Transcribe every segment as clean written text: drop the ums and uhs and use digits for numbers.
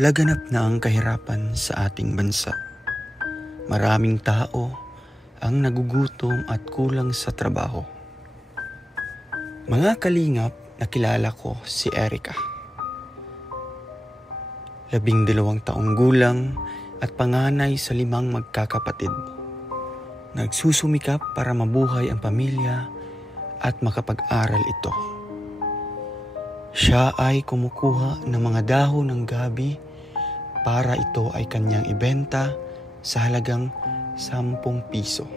Laganap na ang kahirapan sa ating bansa. Maraming tao ang nagugutom at kulang sa trabaho. Mga kalingap, nakilala ko si Erica. 12 taong gulang at panganay sa 5 magkakapatid. Nagsusumikap para mabuhay ang pamilya at makapag-aral ito. Siya ay kumukuha ng mga dahon ng gabi para ito ay kanyang ibenta sa halagang 10 piso.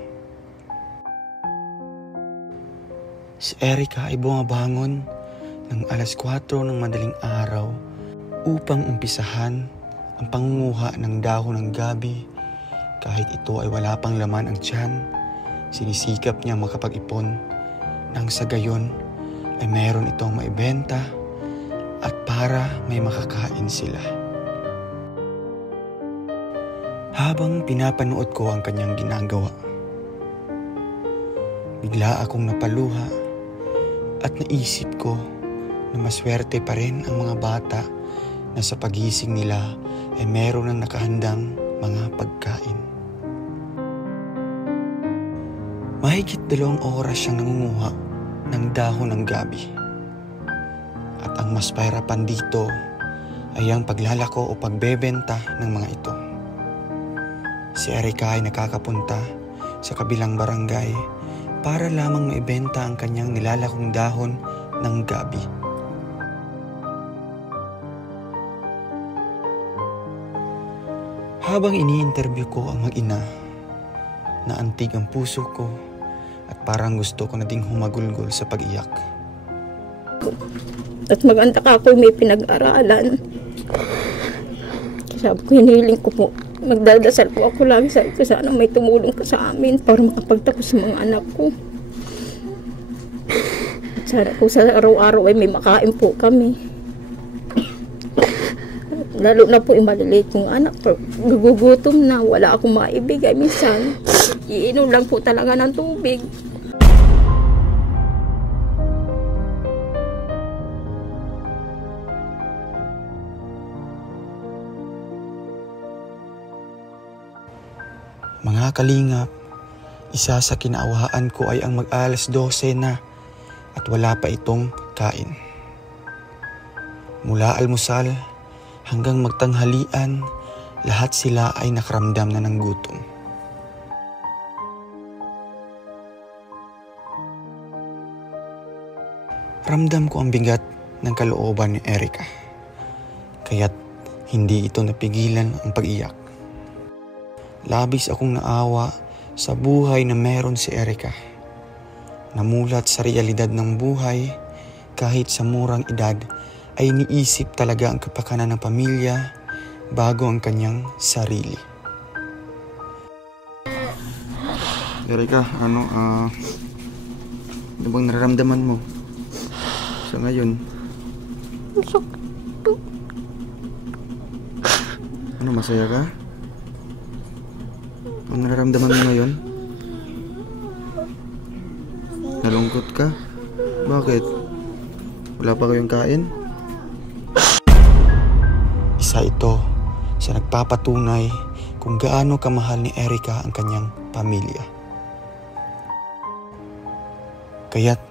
Si Erica ay bumabangon ng alas 4 ng madaling araw upang umpisahan ang pangunguha ng dahon ng gabi. Kahit ito ay wala pang laman ang tiyan, sinisikap niya makapag-ipon nang sa gayon ay meron itong maibenta at para may makakain sila. Habang pinapanood ko ang kanyang ginagawa, bigla akong napaluha at naisip ko na maswerte pa rin ang mga bata na sa pagising nila ay meron ng nakahandang mga pagkain. Mahigit 2 oras siyang nangunguha ng dahon ng gabi. At ang mas pahirapan dito ay ang paglalako o pagbebenta ng mga ito. Si Erica ay nakakapunta sa kabilang barangay para lamang maibenta ang kanyang nilalakong dahon ng gabi. Habang ini-interview ko ang mag-ina, naantig ang puso ko at parang gusto ko na ding humagulgol sa pag-iyak. At maganda ka ako may pinag-aralan. Sabi ko, hinihiling ko po. Magdadasal po ako lagi sa ito. Sana may tumulong ka sa amin para makapagtapos sa mga anak ko. At sana po sa araw-araw ay may makain po kami. Lalo na po yung maliliit kong anak. Gugugutom na. Wala akong maibigay. Minsan, iinom lang po talaga ng tubig. Mga kalingap, isa sa kinaawaan ko ay ang mag-alas 12 na at wala pa itong kain. Mula almusal hanggang magtanghalian, lahat sila ay nakaramdam na ng gutom. Ramdam ko ang bigat ng kalooban ni Erica, kaya't hindi ito napigilan ang pag-iyak. Labis akong naawa sa buhay na meron si Erica. Namulat sa realidad ng buhay, kahit sa murang edad ay iniisip talaga ang kapakanan ng pamilya bago ang kanyang sarili. Erica, ano bang nararamdaman mo sa ngayon? Ano, masaya ka? Ano nararamdaman mo ngayon? Nalungkot ka? Bakit? Wala pa kayong kain? Isa ito sa nagpapatunay kung gaano kamahal ni Erica ang kanyang pamilya. Kaya't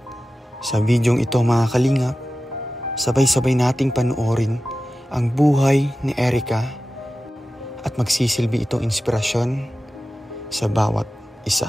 sa videong ito mga kalingap, sabay-sabay nating panoorin ang buhay ni Erica at magsisilbi itong inspirasyon sa bawat isa.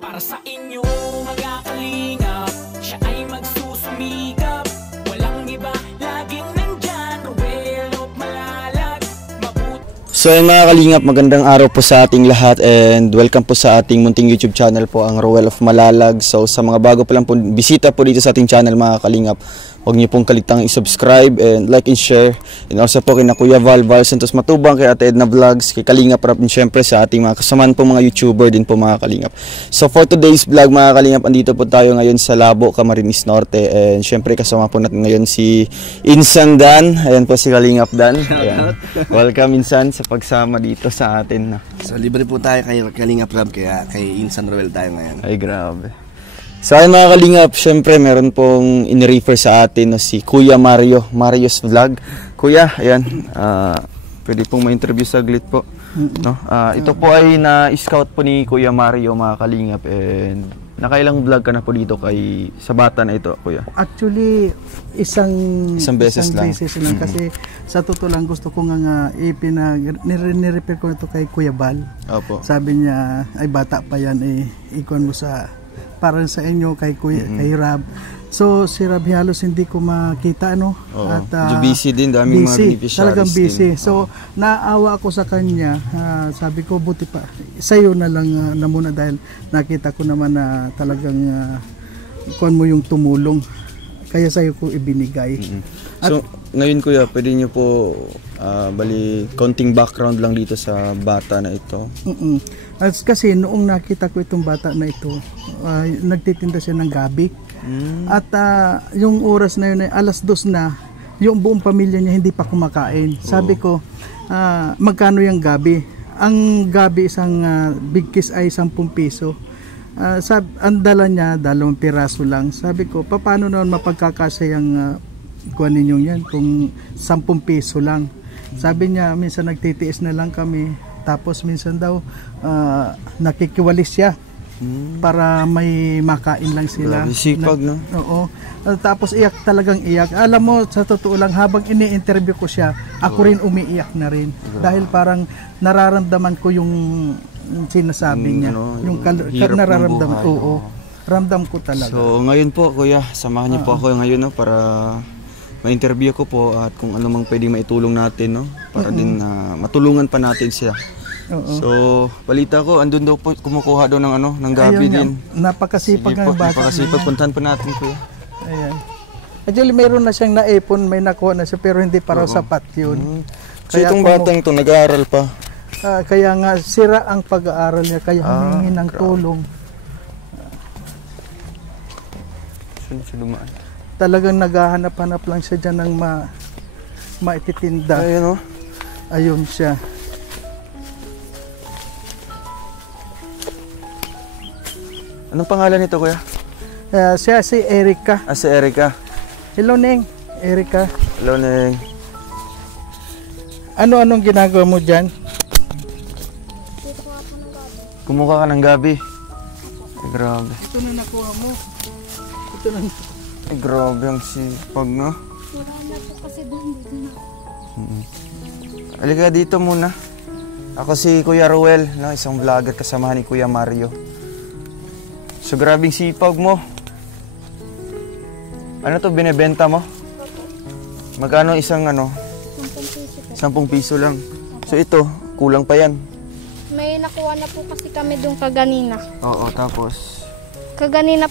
Para sa inyo mga kalingap, siya ay magsusumikap. Walang iba, laging nandyan, Roel of Malalag. So yun mga kalingap, magandang araw po sa ating lahat and welcome po sa ating munting YouTube channel po, ang Roel of Malalag. So sa mga bago pa lang po, bisita po dito sa ating channel mga kalingap, Huwag niyo pong kalitang i-subscribe and like and share. And also po kina Kuya Val Santos Matubang, kay Ate Edna Vlogs, kay Kalingap Rap, and syempre sa ating mga kasamaan po mga YouTuber din po mga Kalingap. So for today's vlog mga Kalingap, andito po tayo ngayon sa Labo, Camarines Norte. And syempre kasama po natin ngayon si Insan Dan. Ayan po si Kalingap Dan. Ayan. Welcome Insan sa pagsama dito sa atin. So libre po tayo kay Kalingap Rab, kaya kay Insan Roel tayo ngayon. Ay grabe. Sa akin mga Kalingap, syempre meron pong in-refer sa atin no, si Kuya Mario, Mario's Vlog. Kuya, ayan, pwede pong ma-interview saglit po. No? Ito po ay na-scout po ni Kuya Mario mga Kalingap, and nakailang vlog ka na po dito sa bata na ito, Kuya? Actually, isang beses lang. Kasi sa totoo lang gusto ko nga nire-repair ko ito kay Kuya Val. Opo. Sabi niya, ay bata pa yan ikon mo para sa inyo kay Kuya, kay Rab. So si Rab halos hindi ko makita at busy din, daming mga beneficiaries. Talagang busy. Din. So naawa ako sa kanya. Sabi ko buti pa sa'yo na lang na muna dahil nakita ko naman na talagang kuan mo yung tumulong. Kaya sa'yo ko ibinigay. So ngayon Kuya, pwede niyo po konting background lang dito sa bata na ito. Kasi noong nakita ko itong bata na ito, nagtitinda siya ng gabi. At yung oras na yun ay 2:00 na, yung buong pamilya niya hindi pa kumakain. Sabi ko, magkano yung gabi? Ang gabi isang big kiss ay 10 piso. Ang dala niya 2 piraso lang. Sabi ko, paano naman mapagkakasya yung kuha ninyong yan kung 10 piso lang? Sabi niya, minsan nagtitiis na lang kami. Tapos minsan daw nakikiwalis siya para may makain lang sila. Sipag, no? Oo. Tapos talagang iyak. Alam mo, sa totoo lang, habang ini-interview ko siya, ako rin umiiyak na rin. Dahil parang nararamdaman ko yung sinasabi niya. Yung nararamdaman. Oo. Ramdam ko talaga. So ngayon po Kuya, samahan niyo po ako ngayon para ma-interview ko po at kung ano mang pwedeng maitulong natin, no? Para din matulungan pa natin siya. So, balita ko, andun daw po, kumukuha daw ng gabi din. Napakasipag ng bata. Napakasipag, puntahan pa natin Kuya. Ayan. Actually, mayroon na siyang naipon, may nakuha na siya, pero hindi pa raw sapat yun. So, itong batang ito, nag-aaral pa? Kaya nga, sira ang pag-aaral niya, kaya humingi ng tulong. Talagang naghahanap-hanap lang siya dyan ng maititinda. Ayun, ayun siya. Anong pangalan nito Kuya? Siya si Erica. Si Erica. Hello Neng, Erica. Hello Neng. Anong ginagawa mo dyan? Kumuha ka ng gabi. Ay, grabe. Ito na nakuha mo. Ito na. Ay, grabe ang sipag, no? Wala na po kasi doon dito na. Halika dito muna. Ako si Kuya Roel, no? Isang vlogger kasamahan ni Kuya Mario. So, grabing sipag mo. Ano to, binebenta mo? Magkano isang 10 piso. 10 piso lang. So, ito, kulang pa yan. May nakuha na po kasi kami doon kaganina. Oo, tapos? Kaganina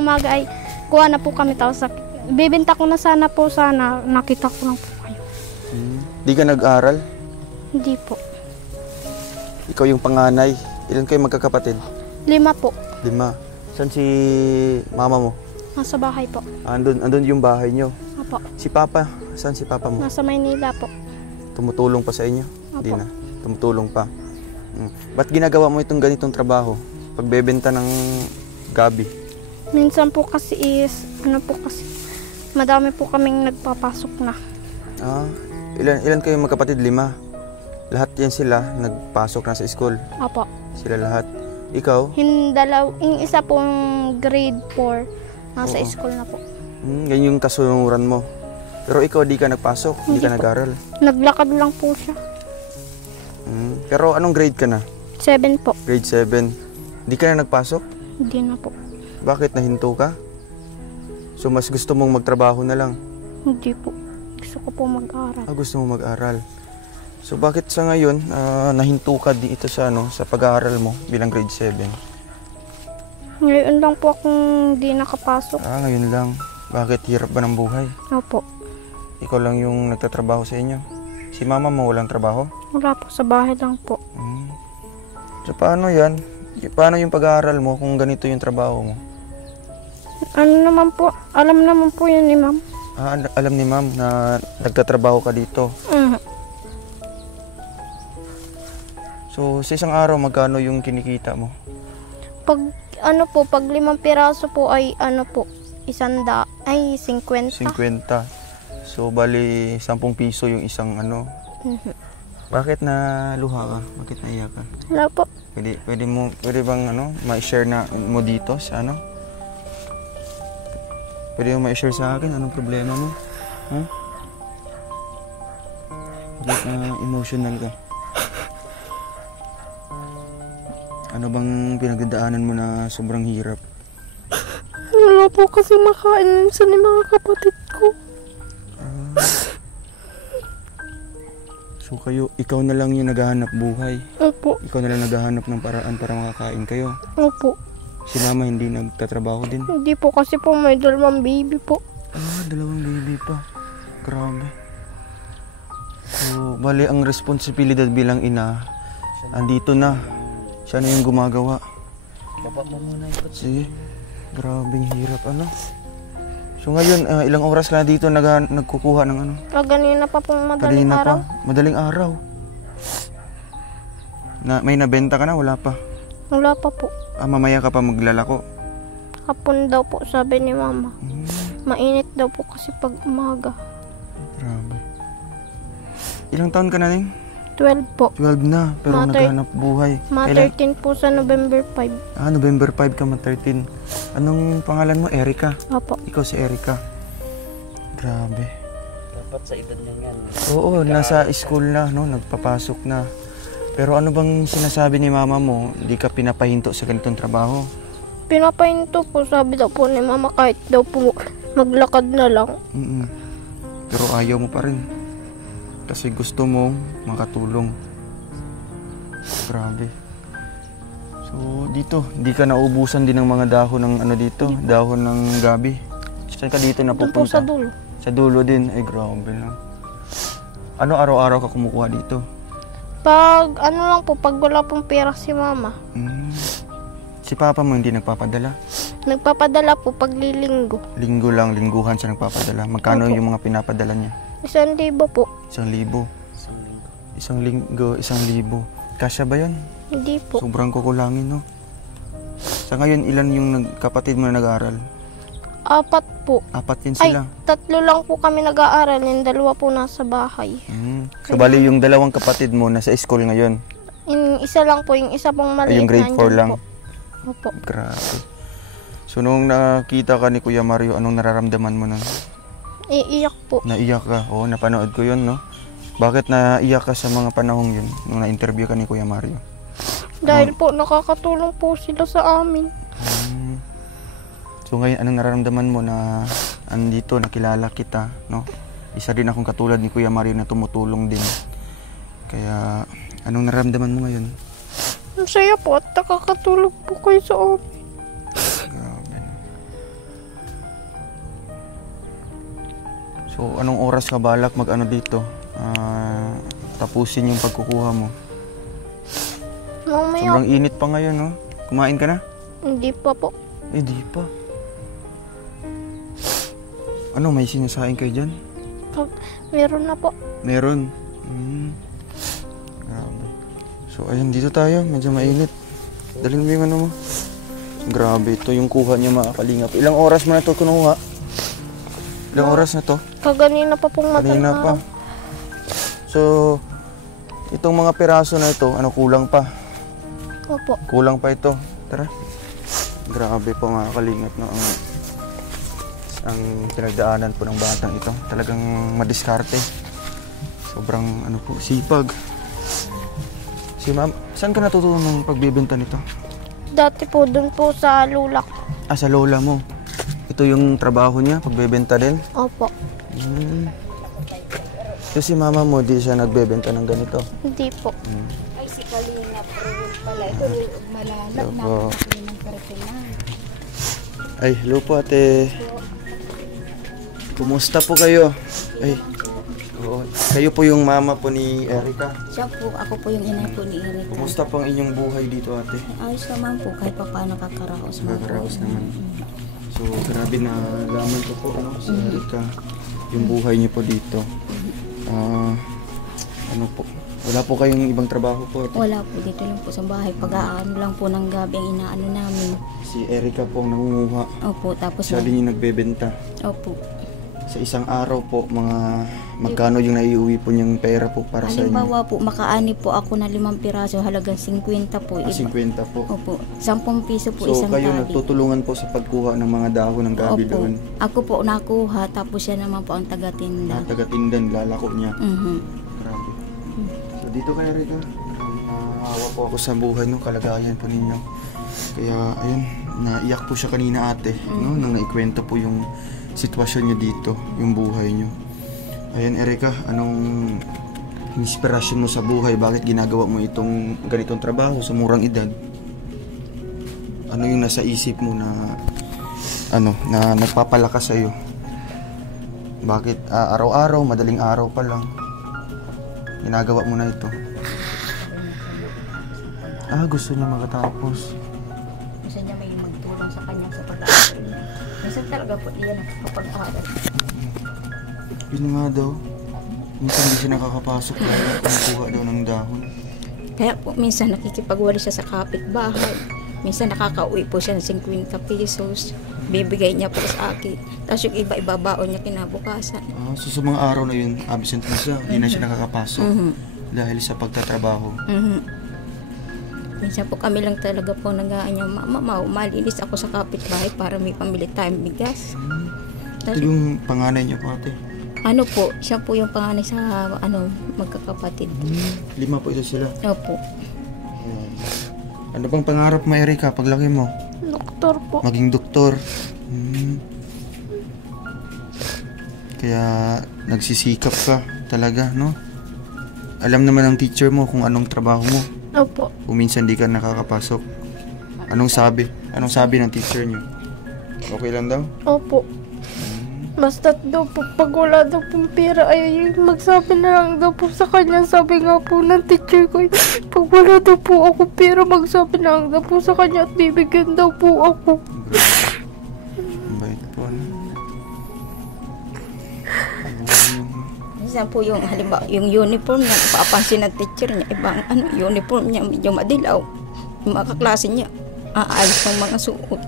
umaga ay kuha na po kami tapos bibenta ko na sana nakita ko lang po kayo. Di ka nag-aral? Hindi po. Ikaw yung panganay. Ilan kayo magkakapatid? 5 po. 5. Saan si mama mo? Nasa bahay po. Andun yung bahay nyo. Opo. Si papa? Saan si papa mo? Nasa Maynila po. Tumutulong pa sa inyo? Opo. Hindi na. Tumutulong pa. Ba't ginagawa mo itong ganitong trabaho? Pagbebenta ng gabi? Minsan po kasi madami po kaming nagpapasok na. Ilan kayo magkapatid? 5. Lahat yan sila nagpasok na sa school? Opo. Sila lahat? Ikaw? Yung isa pong grade 4 nasa school na po. Yan yung kasunuran mo. Pero ikaw di ka nagpasok? Hindi ka nag-aral? Naglakad lang po siya. Pero anong grade ka na? 7 po. Grade 7. Di ka na nagpasok? Hindi na po. Bakit? Nahinto ka? So mas gusto mong magtrabaho na lang? Hindi po. Gusto ko po mag-aral. Gusto mong mag-aral. So bakit sa ngayon nahinto ka dito sa pag-aaral mo bilang grade 7? Ngayon lang po akong di nakapasok. Ngayon lang. Bakit? Hirap ba ng buhay? Opo. Ikaw lang yung nagtatrabaho sa inyo? Si mama mo walang trabaho? Wala po, sa bahay lang po. So paano yan? Paano yung pag-aaral mo kung ganito yung trabaho mo? Ano naman po, alam naman po yun ni ma'am. Alam ni ma'am na nagtatrabaho ka dito. So sa isang araw magkano yung kinikita mo? Pag 5 piraso po ay 50. 50. So bali 10 piso yung isang Bakit na luha ka? Bakit naiyak ka? Wala po. Pwede bang ma-share na mo dito sa Pwede mo ma-share sa akin anong problema mo? Bakit emotional ka? Ano bang pinagdadaanan mo na sobrang hirap? Wala po kasi makain minsan ng mga kapatid ko. So ikaw na lang yung naghahanap buhay? Opo. Ikaw na lang naghahanap ng paraan para makakain kayo? Opo. Si mama hindi nagtatrabaho din? Hindi po kasi po may 2 baby po. 2 baby pa. Grabe. So bali ang responsibilidad bilang ina, andito na. Siya na yung gumagawa. Baba mo muna ito. Sige. Grabing hirap So ngayon, ilang oras ka na dito nagkukuha ng Kanina pa pong madaling Kanina araw. pa? Madaling araw. May nabenta ka na? Wala pa? Wala pa po. Mamaya ka pa maglalako? Hapon daw po sabi ni mama. Mainit daw po kasi pag umaga. Grabe. Ilang taon ka na rin? 12 po. 12 na, pero naghahanap buhay. Ma-13 po sa November 5. November 5 ka, ma-13. Anong pangalan mo? Erica? Opo. Ikaw si Erica. Grabe. Dapat sa edad niya yan. Oo, nasa school na, nagpapasok na. Pero ano bang sinasabi ni mama mo? Hindi ka pinapahinto sa ganitong trabaho? Pinapahinto po, sabi daw po ni mama kahit daw po maglakad na lang. Pero ayaw mo pa rin. Kasi gusto mo makatulong. Grabe. So dito, di ka naubusan din ng mga dahon ng dito, dahon ng gabi. Saan ka dito Doon napupunta? po sa dulo. Sa dulo din, ay grabe na. Ano araw-araw ka kumukuha dito? Pag lang po, pag wala pong pera si mama. Si papa mo hindi nagpapadala? Nagpapadala po pag lilinggo. Linggo lang, lingguhan siya nagpapadala. Magkano yung mga pinapadala niya? 1,000 po. 1,000. Isang linggo, 1,000. Kasya ba yan? Hindi po. Sobrang kukulangin, no? Sa ngayon, ilan yung kapatid mo na nag-aaral? 4 po. 4 din Ay, sila? 3 lang po kami nag-aaral. Yung 2 po nasa bahay. So, bali yung 2 kapatid mo nasa school ngayon? Yung isa lang po, yung isa pong maliit. Yung grade 4 lang? Po. Opo. Grabe. So, nung nakita ka ni Kuya Mario, anong nararamdaman mo nun? Iiyak po. Naiyak ka? Oo, napanood ko yun, no? Bakit naiyak ka sa mga panahong yun nung na-interview ka ni Kuya Mario? Dahil po nakakatulong po sila sa amin. So ngayon, anong nararamdaman mo na andito, nakilala kita, no? Isa din akong katulad ni Kuya Mario na tumutulong din. Kaya, anong nararamdaman mo ngayon? Ang saya po at nakakatulong po kayo sa amin. Grabe. So, anong oras ka balak dito? Tapusin yung pagkukuha mo. Mamaya. Sobrang init pa ngayon, no? Kumain ka na? Hindi pa po. Di pa. Ano, may sinasain kayo dyan? Meron na po. Meron. Grabe. So, ayun, dito tayo. Medyo mainit. Dalhin mo yung mo. Grabe, ito yung kuha niya, mga kalingap. Ilang oras mo na ito kinuha? Ilang oras na to? Kaganina pa pong madaling Kanina pa. araw. So, itong mga piraso na ito, kulang pa? Opo. Kulang pa ito. Tara. Grabe po, mga kalingap, na ang pinagdaanan po ng batang ito. Talagang madiskarte. Sobrang sipag. Si ma'am, saan ka natutunan ng pagbibenta nito? Dati po doon po sa lula ko. Sa lola mo. Ito yung trabaho niya, pagbebenta din? Opo. So si mama mo, di siya nagbebenta ng ganito? Hindi po. Ay, si Kalina Pro pala. Ito, malalat Hello na po. ako ng personal. Ay, hello po ate. Kumusta po kayo? Ay, oo. Kayo po yung mama po ni Erica. Siya po, ako po yung ina po ni Erica. Kumusta po ang inyong buhay dito, ate? Ayos naman po, kahit pa paano kakaraos mo po. Nakakaraos naman. So, grabe na laman ko po, ano, si Erica. Yung buhay niyo po dito. Ano po? Wala po kayong ibang trabaho po, ate? Wala po, dito lang po sa bahay. Pag-aano lang po ng gabi ang inaano namin. Si Erica po ang nangunguha. Opo, tapos Siya din yung nagbebenta. Opo. Sa isang araw po, mga magkano yung naiuwi po niyang pera po para sa inyo? Halimbawa po, makaani po ako na 5 piraso, halagang 50 po. 50 po. Opo, 10 piso po So isang kayo tali. nagtutulungan po sa pagkuha ng mga dahon ng gabi Opo. doon. Ako po nakuha, tapos siya naman po ang taga-tinda. Taga-tindan, lalako niya. Mhm. Grabe. So dito kay Erica, naawa po ako sa buhay no, kalagayan po ninyo. Kaya ayun, naiyak po siya kanina, ate, no, nung naikwento po yung sitwasyon niyo dito, yung buhay niyo. Ayun, Erica, anong inspirasyon mo sa buhay? Bakit ginagawa mo itong ganitong trabaho sa murang edad? Ano yung nasa isip mo na na nagpapalakas sa iyo? Bakit araw-araw, madaling araw pa lang ginagawa mo na ito? Gusto niya makatapos. Gusto niya may magtulong sa kanya sa pag-aaral. Minsan talaga po iyan nakakapag-aaral. Yun nga daw. Minsan hindi siya nakakapasok kaya kumukuha daw ng dahon. Kaya po minsan nakikipagwali siya sa kapitbahay. Minsan nakakauwi po siya ng 50 pesos. Bibigay niya po sa akin. Tapos yung iba ibabaon niya kinabukasan. So sa mga araw na yun, absent na siya. Hindi na siya nakakapasok dahil sa pagtatrabaho. Minsan po kami lang talaga po nag-aanya, Mama, malinis ako sa kapitbahay para may pamili tayong bigas. Ito yung panganay niyo po, ate. Ano po, siya po yung panganay sa magkakapatid. 5 po ito sila. Opo. Ano bang pangarap mo, Erica, paglaki mo? Doktor po. Maging doktor. Kaya nagsisikap ka talaga, no? Alam naman ng teacher mo kung anong trabaho mo. Opo. Kung minsan di ka nakakapasok. Anong sabi? Anong sabi ng teacher niyo? Okay lang daw? Opo. Basta daw po, pag wala daw pong pera, ay magsabi na lang daw po sa kanya. Sabi nga po ng teacher ko, pag wala daw po ako pera, magsabi na lang daw po sa kanya at bibigyan daw po ako. Ang bait po, ano? Minsan po yung halimbawa, yung uniform niya, papansin ng teacher niya, ibang uniform niya, medyo madilaw. Yung mga kaklase niya, aalis ng mga suot.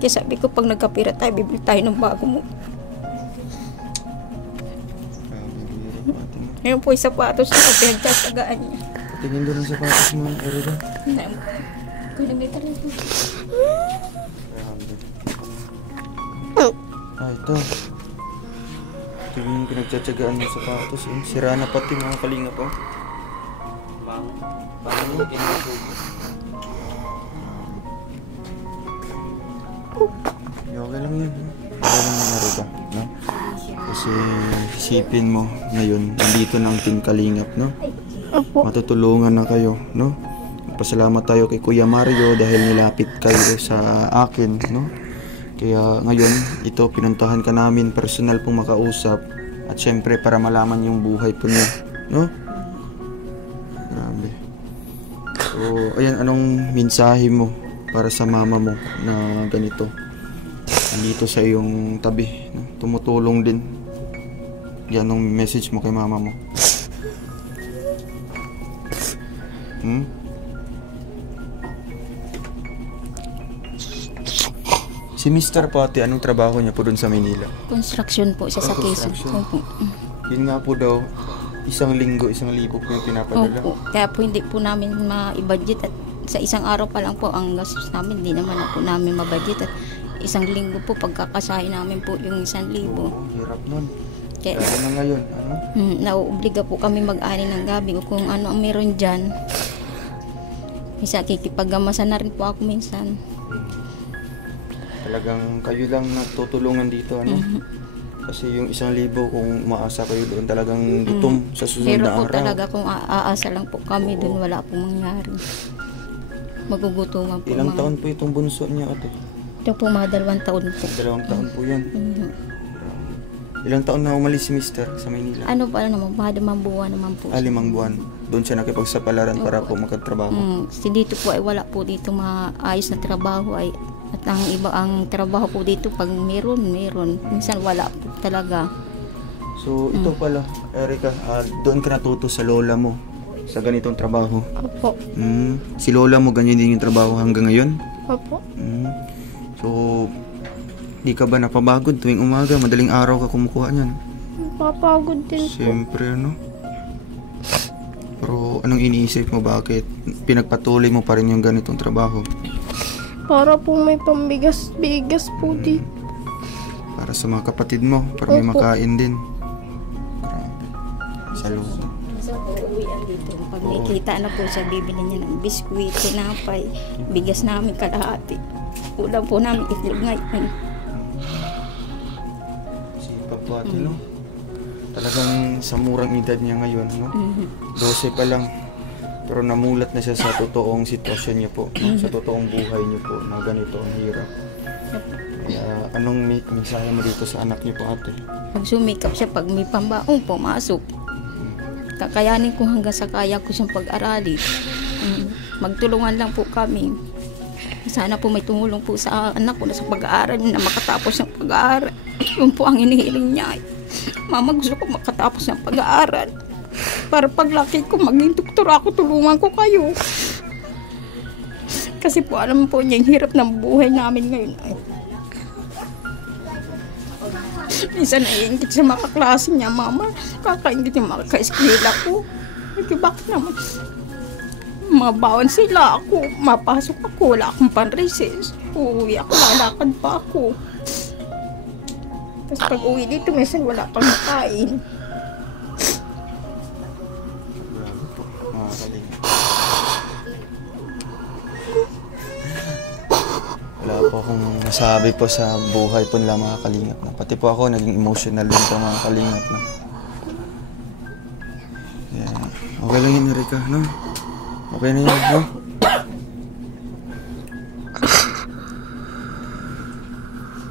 Kaya sabi ko, pag nagkapira tayo, bibili tayo ng bago mo. Ngayon po yung sapatos niya, pinagtatagaan niya. Tingin doon ang sapatos mo, Erica. Kilometer lang po. Ito. Ito yung pinagtsatsagaan ng sapatos. Sira na pati mga kalinga po. Paano mo ginagawa? Okay lang yun. Okay lang yun, Erica. No? Kasi isipin mo ngayon, nandito ng Team Kalingap, no? Opo. Matutulungan na kayo, no? Pasalamat tayo kay Kuya Mario dahil nilapit kayo sa akin, no? Kaya ngayon, ito pinuntahan ka namin personal pong makausap at syempre para malaman yung buhay po niya, no? Grabe. So, ayan, anong mensahe mo para sa mama mo na ganito? Nandito sa iyong tabi, no? Tumutulong din. Yan ang message mo kay mama mo. Si Mr. Pati, anong trabaho niya po doon sa Manila? Construction po siya sa Quezon. Construction. Opo. Yun nga po daw, 1,000, 1,000 po yung pinapadala. Opo. Kaya po hindi po namin ma-budget at sa isang araw pa lang po ang gastos namin, hindi naman na po namin ma-budget at isang linggo po pagkakasahin namin po yung 1,000. Hirap nun. Kaya Kaya na ngayon, ano? nauobliga po kami mag-ani ng gabi o kung ano ang meron dyan. Isa kikipagamasan na rin po ako minsan. Talagang kayo lang natutulungan dito, ano? Kasi yung 1,000 kung maasa kayo doon talagang gutom sa susunod Pero na po araw. talaga kung aasa lang po kami doon, wala pong mangyari. Magugutuman po. Ilang taon po itong bunso niya, ate? Ito po mga 2 taon po. 2 taon po yan. Ilang taon na umalis si Mister sa Maynila? Ano pa naman, baka 5 buwan naman po. 5 buwan. Doon siya nakipagsapalaran para po magkatrabaho. Si dito po ay wala po dito maayos na trabaho ay at ang iba ang trabaho po dito pag meron. Minsan wala po talaga. So ito pala, Erica, doon ka natuto sa lola mo sa ganitong trabaho. Opo. Si lola mo ganyan din yung trabaho hanggang ngayon? Opo. So, di ka ba napabagod tuwing umaga? Madaling araw ka kumukuha niyan. Napapagod din po. Siyempre, ano? Pero anong iniisip mo? Bakit pinagpatuloy mo pa rin yung ganitong trabaho? Para po may pambigas-bigas po dito. Para sa mga kapatid mo, para may Opo. makain din. Grabe. Sa lupa. Minsan po uwian dito. Pag may kita na po siya, bibili niya ng biskwit, tinapay, bigas namin kalahati. Ulam po namin itlog ngayon. Sipag po ate, no? Talagang sa murang edad niya ngayon, no? 12 pa lang. Pero namulat na siya sa totoong sitwasyon niya po, no? Sa totoong buhay niyo po na ganito ang hirap. Kaya anong mensahe mo dito sa anak niyo po ate? Pag sumikap siya, pag may pambaong, pumasok. Kakayanin ko hanggang sa kaya ko siyang pag-aralin. Magtulungan lang po kami. Sana po may tumulong po sa anak ko na sa pag-aaral, na makatapos ng pag-aaral. Yun po ang inihiling niya. Mama, gusto ko makatapos ng pag-aaral. Para paglaki ko, maging doktor ako, tulungan ko kayo. Kasi po alam po niya yung hirap ng buhay namin ngayon. Minsan naiingit sa mga kaklase niya, Mama, kakaingit yung mga ka-eskwela ko. Bakit naman? Mabawan sila ako, mapasok ako, wala akong pan-recess. Uuwi ako, lalakad pa ako. Tapos pag uwi dito, minsan wala pang makain. Grabe po, mga kalinga. Wala po akong masabi po sa buhay po nila mga kalingap na. Pati po ako naging emotional din po mga kalingap na. Yeah. Okay lang yun, Erica, no? Okay na yun, no?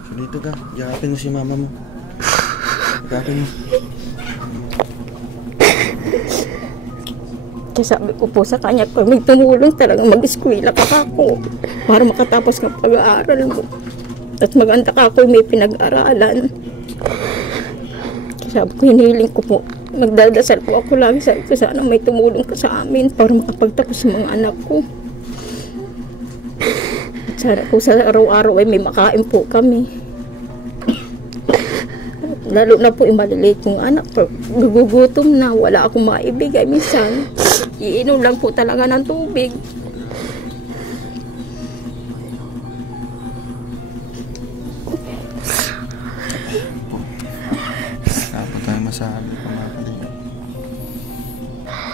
So dito ka, yakapin mo si mama mo. Yakapin mo. Kaya sabi ko po sa kanya, kung may tumulong talaga mag-eskwela ka ako para makatapos ng pag-aaral mo. At maganda ka ako may pinag-aralan. Kaya sabi ko, hinihiling ko po, magdadasal po ako lagi, sabi ko, sana may tumulong ka sa amin para makapagtapos sa mga anak ko. At sana po sa araw-araw ay may makain po kami. Lalo na po yung maliliit kong anak, gugugutom na, wala akong maibigay minsan. Iinom lang po talaga ng tubig. Dapat tayo masabi pa mga kalingap.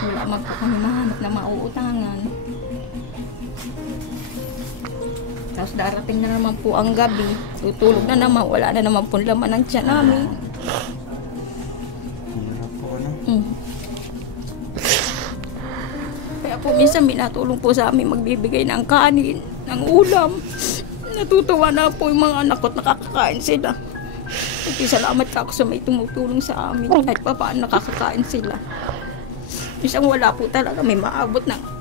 Wala man po kami mahanap na mauutangan. Tapos darating na naman po ang gabi. Tutulog na naman, wala na naman po laman ng tiyan namin. Hirap po, ano? Kaya po minsan binatulong po sa amin magbibigay ng kanin, ng ulam. Natutuwa na po yung mga anak ko at nakakakain sila. At salamat ka ako sa may tumutulong sa amin. Kahit pa paano nakakakain sila. Minsan wala po talaga, may maabot ng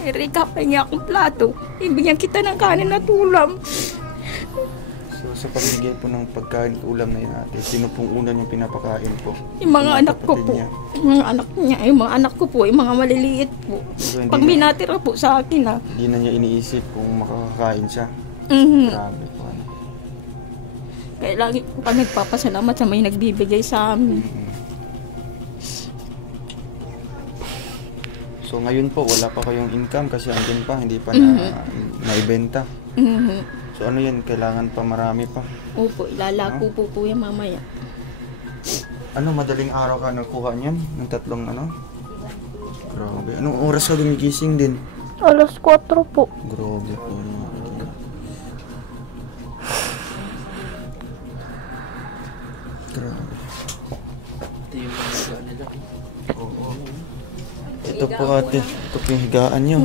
Erica, pahingi akong plato. Ibigyan kita ng kanin at ulam. So sa pagbigay po ng pagkain at ulam na yun ate, sino pong una niyong pinapakain po? Yung mga anak ko kapatid po. niya? Yung mga anak niya, yung mga anak ko po, yung mga maliliit po. So, hindi Pag may natira po sa akin ha. Hindi na niya iniisip kung makakakain siya. Grabe po, ano? Kaya lagi po kami nagpapasalamat sa may nagbibigay sa amin. So ngayon po, wala pa kayong income kasi andun pa, hindi pa na naibenta. So ano yan, kailangan pa marami pa. Opo, ilalako po yan mamaya. Ano, madaling araw ka nakuha niyan? Ng 3 ano? Grabe. Anong oras ka gumigising din? Alas 4 po. Grabe po. Grabe. Oo. Ito po ate, ito po yung higaan nyo.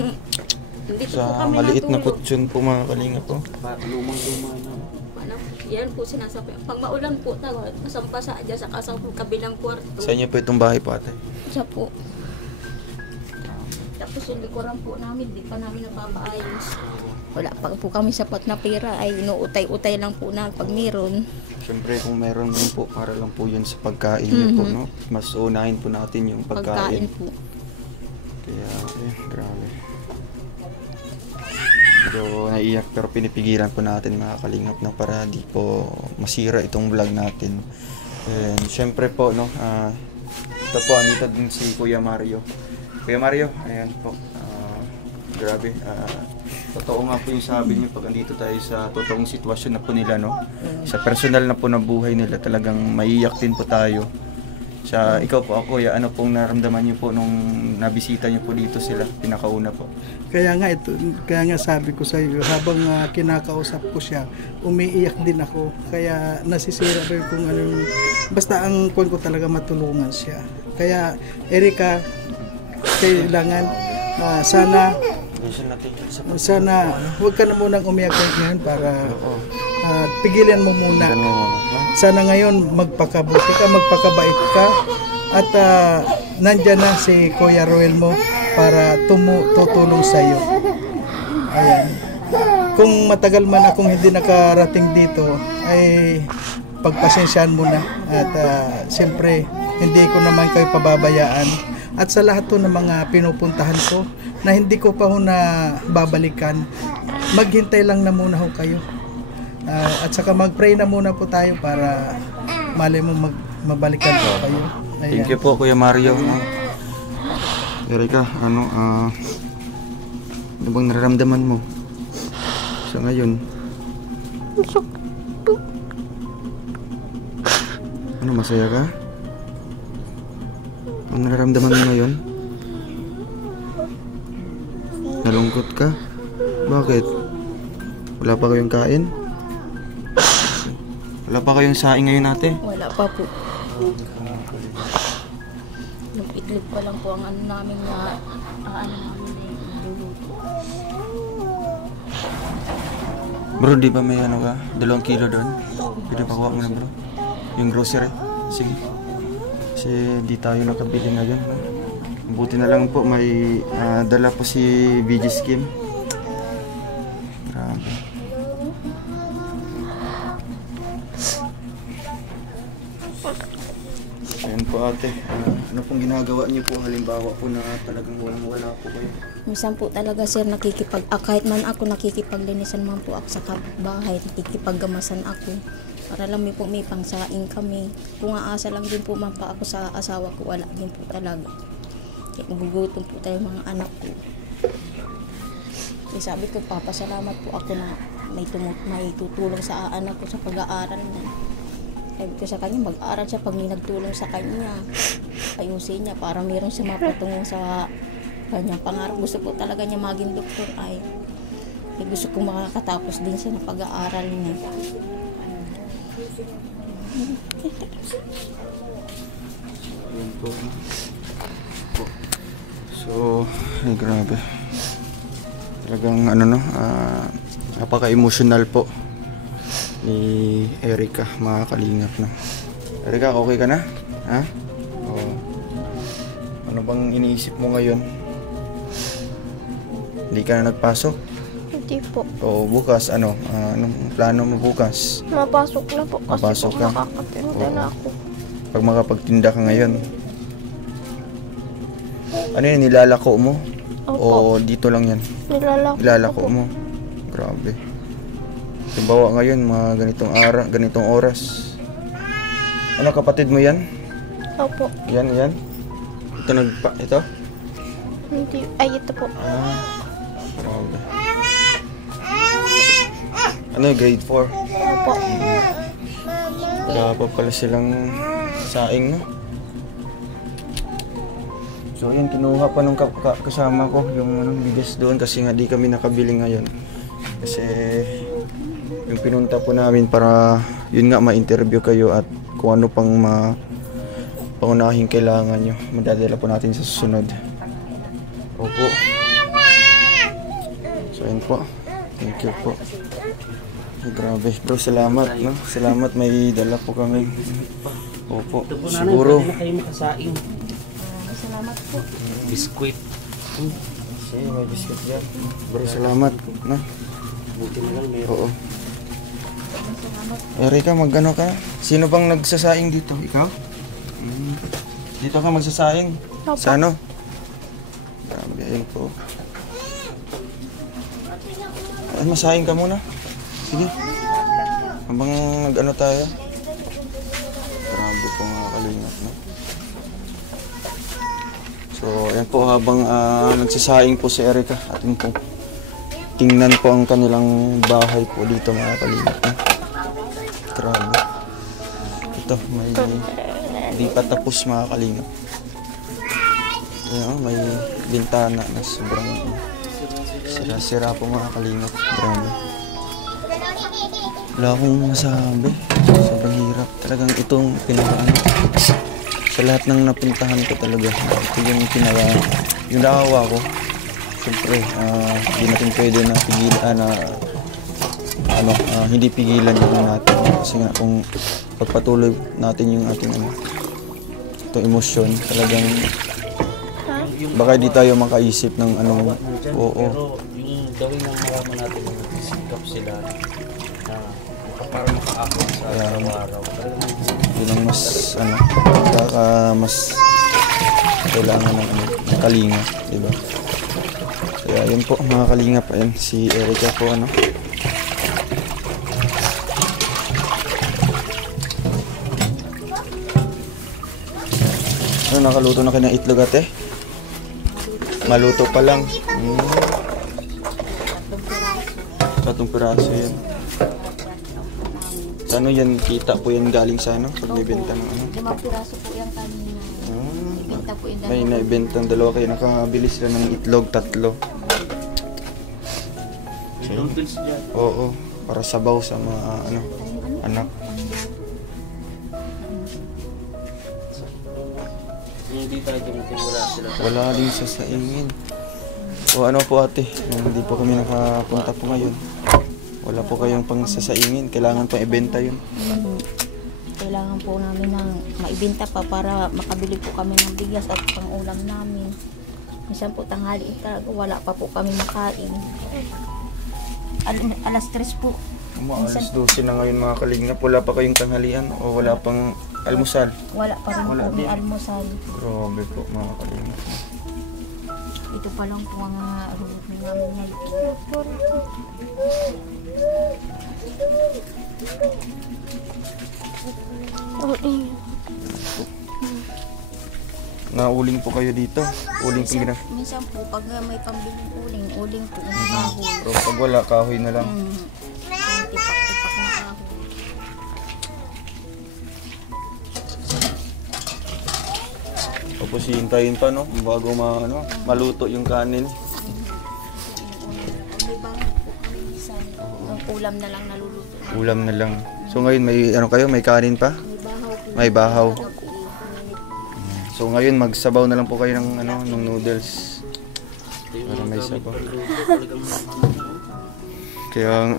Dito po Sa kami maliit na natulog. kutsyon po mga kalinga po. Ano? Yan po sinasabi. Pag maulan po, masampasa dyan sa kasang kabilang kwarto. Sa inyo po itong bahay po ate? Siya po. Tapos yung likuran po namin, di pa namin napapaayos. Wala pa po kami sapat na pera, ay inuutay-utay lang po na pag meron. Siyempre kung meron din po, para lang po yun sa pagkain niyo po, no? Mas unahin po natin yung pagkain. Po. Kaya, grabe. So, naiiyak pero pinipigilan po natin mga kalingap na para di po masira itong vlog natin. And syempre po, no, ito po, andito din si Kuya Mario. Kuya Mario, ayan po. Grabe, totoo nga po yung sabi niyo pag andito tayo sa totoong sitwasyon na po nila, no? Sa personal na po na buhay nila, talagang maiiyak din po tayo. Sa ikaw po ako, ano pong naramdaman niyo po nung nabisita niyo po dito sila, pinakauna po? Kaya nga sabi ko sa iyo, habang kinakausap ko siya, umiiyak din ako. Kaya nasisira rin kung ano, basta ang kuwan ko talaga matulungan siya. Kaya Erica, kailangan sana huwag ka na munang umiyak ngayon para pigilan mo muna. Sana ngayon magpakabuti ka, magpakabait ka at nandyan na si Kuya Roel mo para tutulong sa iyo. Ayan. Kung matagal man akong hindi nakarating dito ay pagpasensyahan mo na at siyempre hindi ko naman kayo pababayaan. At sa lahat to ng mga pinupuntahan ko na hindi ko pa ho na babalikan, maghintay lang na muna ho kayo. At saka mag-pray na muna po tayo para malay mo mabalikan po kayo. Ayan. Thank you po Kuya Mario. Erica, ano bang nararamdaman mo sa ngayon? Ano, masaya ka? Ano nararamdaman mo ngayon? Nalungkot ka? Bakit? Wala pa kayong kain? Wala pa kayong saing ngayon ate? Wala pa po. Yung itlog pa lang po ang ano namin na niluluto. Bro, di ba may ano ka? 2 kilo doon? Pwede pa kuha mo na bro? Yung grocery? Sige. Kasi di tayo nakabili ngayon. No? Buti na lang po may dala po si VG Skim. Grabe. Ayan po ate, ano pong ginagawa niyo po halimbawa po na talagang walang-wala po kayo? Minsan po talaga sir kahit man ako nakikipaglinisan man po ako sa bahay, nakikipaggamasan ako. Para lang may pangsaing kami. Kung aasa lang din po man pa ako sa asawa ko, wala din po talaga. Kaya nagugutom po tayo mga anak ko. Kaya sabi ko, papasalamat po ako na may tutulong sa anak ko sa pag-aaral niya. Sabi ko sa kanya, mag-aaral siya pag may nagtulong sa kanya. Ayusin niya para mayroon siya mapatungo sa kanyang pangarap. Gusto po talaga niya maging doktor ay. Gusto ko makakatapos din siya ng pag-aaral niya. Ayan po. So, ay grabe. Talagang napaka-emotional po ni Erica, mga kalingap na. Erica, okay ka na? Ha? Oo. Ano bang iniisip mo ngayon? Hindi ka na nagpasok? Hindi po. O bukas, anong plano mo bukas? Mapasok na po kasi Mapasok po ka? makakatinda na ako. Pag makapagtinda ka ngayon, ano yun, nilalako mo? Opo. O dito lang yan? Nilalako po. mo? Grabe. Halimbawa ngayon, mga ganitong oras. Ano, kapatid mo yan? Opo. Yan. Ito? Hindi. Ay, ito po. Grabe. Ano yung grade 4? Opo. Wala pa pala silang saing, no? So yan, kinuha pa nung kasama ko yung bigas doon kasi nga di kami nakabili ngayon. Kasi yung pinunta po namin para yun nga ma-interview kayo at kung ano pang pangunahing kailangan nyo, madadala po natin sa susunod. Opo. So yun po. Thank you po. Ay, grabe. Bro, salamat, no? Salamat, may dala po kami. Opo, Ito po siguro. nanay, pwede na kayo makasaing. Salamat po. Biskuit. Sige, may biscuit dyan. Bro, salamat, no? Buti na lang meron. Oo. Erika, magano ka? Sino bang nagsasaing dito? Ikaw? Dito ka magsasaing? Opo. Sa ano? Grabe, ayun po. Ay, masaing ka muna. Sige. Habang nag-ano tayo. Grabe po mga kalingap, no? So, ayan po habang nagsasaing po si Erika. Atin po tingnan po ang kanilang bahay po dito mga kalingap, no? Grabe. Ito, may di pa tapos mga kalingap. Ayan, may bintana na sobrang sira-sira po mga kalingap. Grabe. Wala akong masabi. Sobrang hirap. Talagang itong pinakaano. Sa lahat ng napuntahan ko talaga. Ito yung yung nakawa ko. Siyempre, hindi natin pwede na pigilan hindi pigilan yung natin. Kasi nga kung pagpatuloy natin yung ating itong emosyon, talagang baka di tayo makaisip ng Oo. oo. Pero yung gawin ng marama natin na sikap sila na para makaakit sa araw-araw. Yun ang mas mas kailangan ng kalinga, di ba? Kaya yun po mga kalingap, ayan si Erika po nakaluto na kayo ng itlog ate? Maluto pa lang. Tatong piraso yan. Sa ano yan, kita po yan galing sa pagbibenta ng 5 piraso po yung kanina. Ibenta po yung May naibenta ng dalawa kayo, nakabili sila ng itlog 3. Noodles dyan. Oo, para sabaw sa mga anak. Hindi tayo dumating, wala sila. Wala din sa saingin. O ano po ate, nung hindi po kami nakapunta po ngayon. Wala po kayong pang sasaingin, kailangan pang ibenta yun. Kailangan po namin ng maibenta pa para makabili po kami ng bigas at pang-ulam namin. Minsan po tanghali talaga, wala pa po kami makain. Alas 3 po. Alas 12 na ngayon mga kalingap, wala pa kayong tanghalian o wala pang almusal? Wala pa rin po may almusal. Grabe po mga kalingap. Ito pa lang po mga rulot namin ngayon. Nauling po kayo dito? Uling po gina? Minsan po pag may pambiling uling po ng kahoy. Pero pag wala, kahoy na lang. Tipak-tipak na kahoy. Tapos hintayin pa bago maluto yung kanin. May bangon po kami minsan. Ang ulam na lang naluluto. Ulam na lang. So ngayon may kayo, may kanin pa? May bahaw po. May bahaw. So ngayon magsabaw na lang po kayo ng ng noodles. Para may sabaw. Kaya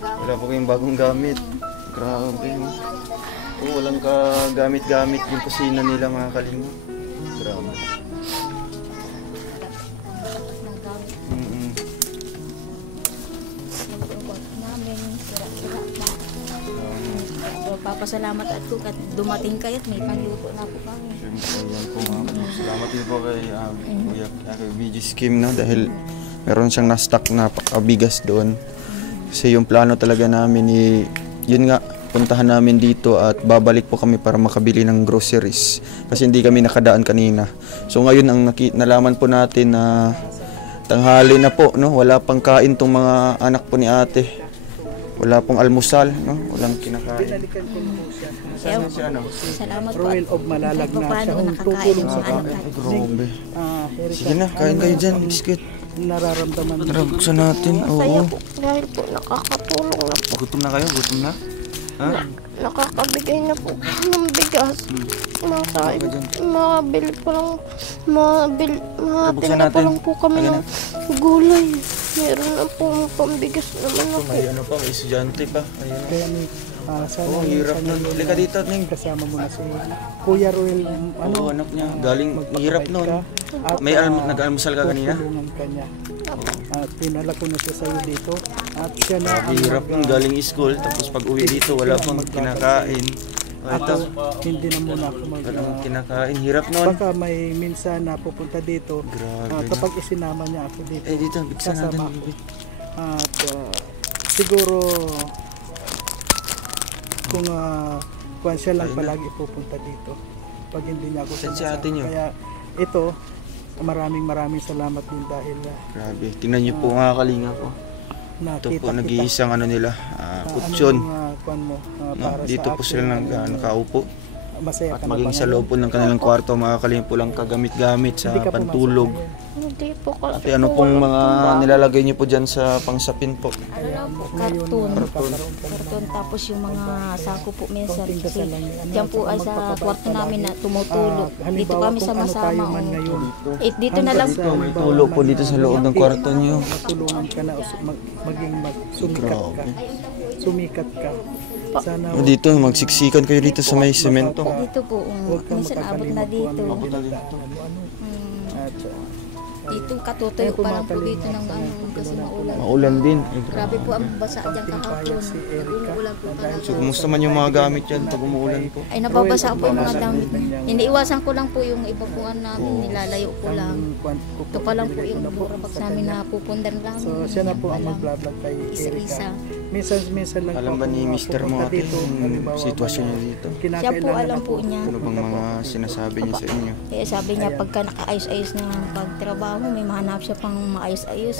wala po kayong bagong gamit. Grabe. Walang gamit-gamit yung kusina nila mga kalingap. Grabe. Papasalamat at ko at dumating kayo at may panluto na po kami. Ayan po mga kalingap. Salamat din po kay Kuya VG Scheme dahil meron siyang na-stock na bigas doon. Kasi yung plano talaga namin yun nga, puntahan namin dito at babalik po kami para makabili ng groceries kasi hindi kami nakadaan kanina. So ngayon ang nalaman po natin na tanghali na po, wala pang kain tong mga anak po ni ate. Wala pong almusal, walang kinakain. Binalikan ko po siya. Salamat po. Ruin of Malalag na siya ang tutulong sa akin. Grabe. Sige na, kain kayo dyan, biscuit. Nararamdaman mo. Tara, buksan natin. Masaya Oo. po dahil po nakakatulong na po. Gutom na kayo? Gutom na? Ha? Nakakabigay na po ng bigas. Mabili po lang, Buksan matin na po natin. lang po kami Ayan ng gulay. Meron na po pambigas naman Ito, ako. may ano pa, may estudyante pa. Ayun. Kaya ni sana Oo, hirap nun. Halika dito, Ning. kasama mo na si Kuya Ruel. Oo, anak niya. Galing, hirap nun. May nag-almusal ka kanina? Tutulungan ka niya. At pinala ko na siya sa'yo dito. At siya na ang Hirap nun, galing school. Tapos pag uwi dito, wala pang kinakain. Oh, ito, hindi na muna ako wala pang kinakain. Hirap nun. Baka may minsan na pupunta dito. Grabe. Kapag isinama niya ako dito. Dito, bigsan natin. Kasama ako. At siguro kung kuwan siya lang palagi pupunta dito pag hindi niya ako Saan si sinasama. ate niyo? Kaya ito, maraming salamat din dahil Grabe. Tingnan niyo po mga kalinga po. Ito po, nag-iisang ano nila, kutsyon. kuwan mo, No? para Dito sa po akin, sila nakaupo. masaya At ka na maging ba sa ngayon? loob po ng kanilang kwarto, mga kalinga po lang kagamit-gamit sa Hindi ka pumasok pantulog. ngayon. Hindi po kasi Ate, ano pong mga nilalagay niyo po dyan sa pangsapin po? Ano lang po, Ngayon, karton. magkakaroon ka na Karton, tapos yung mga sako po minsan. Konting Kasi dasal lang yan. dyan po ay sa Magpapabait kwarto ka namin lagi. na tumutulog. Dito Halimbawa, kami kung sama-sama. ano tayo man oh. ngayon. Dito na lang Dito, may tulog po dito sa loob ng kwarto niyo. Tulungan ka na sumikat ka. Sumikat ka. Sana Dito, magsiksikan kayo dito sa may semento. Dito po, huwag kang minsan abot na makakalimutan dito. kung ano ano. At Dito katutoy pa lang po dito ng ano kasi maulan. Maulan din. Grabe po ang basa dyan kahapon. si Erica. Umuulan po talaga. So, kumusta man yung mga gamit yan pag umuulan po? Ay nababasa po yung mga damit. Iniiwasan ko lang po yung iba po namin, nilalayo ko lang. Ito pa lang po yung burabox namin na pupundan lang. So siya na po ang mag-vlog kay Isa-isa. Erica. Minsan lang Alam ba ni Mr. mo ate yung sitwasyon niya dito? Siya po alam po niya. Ano bang mga sinasabi niya sa inyo? Kaya sabi niya pagka nakaayos-ayos na ang pagtrabaho, may mahanap siya pang maayos-ayos.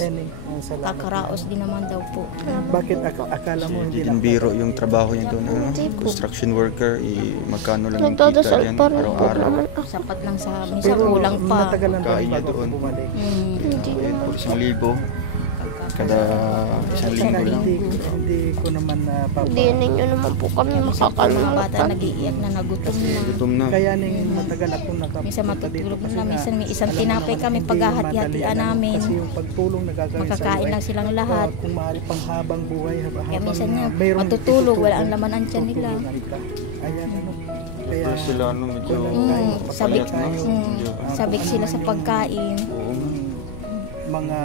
Salamat. Kakaraos din naman daw po. Bakit akala mo Hindi hindi din na biro yung trabaho niya doon. Ano? Construction worker, magkano lang yung kita Nagdadasal yan pa rin po araw-araw. naman ako. Sapat lang sa minsan kulang pa. Natagalan Kain rin niya bago doon. ako bumalik. Ayan po, 1,000. Kada isang linggo Saka lang. hindi ko naman Hindi ninyo naman po kami Mga bata makakalimutan. nag-iiyak na nagutom na. Gutom na. Kaya ning matagal akong nakapunta Minsan matutulog kasi na, minsan may isang alam mo tinapay naman, kami hindi paghahati-hatian madali, namin. Kasi yung pagtulong na gagawin Makakain lang silang lahat. Kung mahal pang habang buhay, Kaya minsan niya, mayroong matutulog, wala ang lamanan dyan nila. tutulungan ka. Ayan ano. Kaya Pero sila ano, medyo Sabik, payat na. Medyo, sabik sila sa pagkain. oo. mga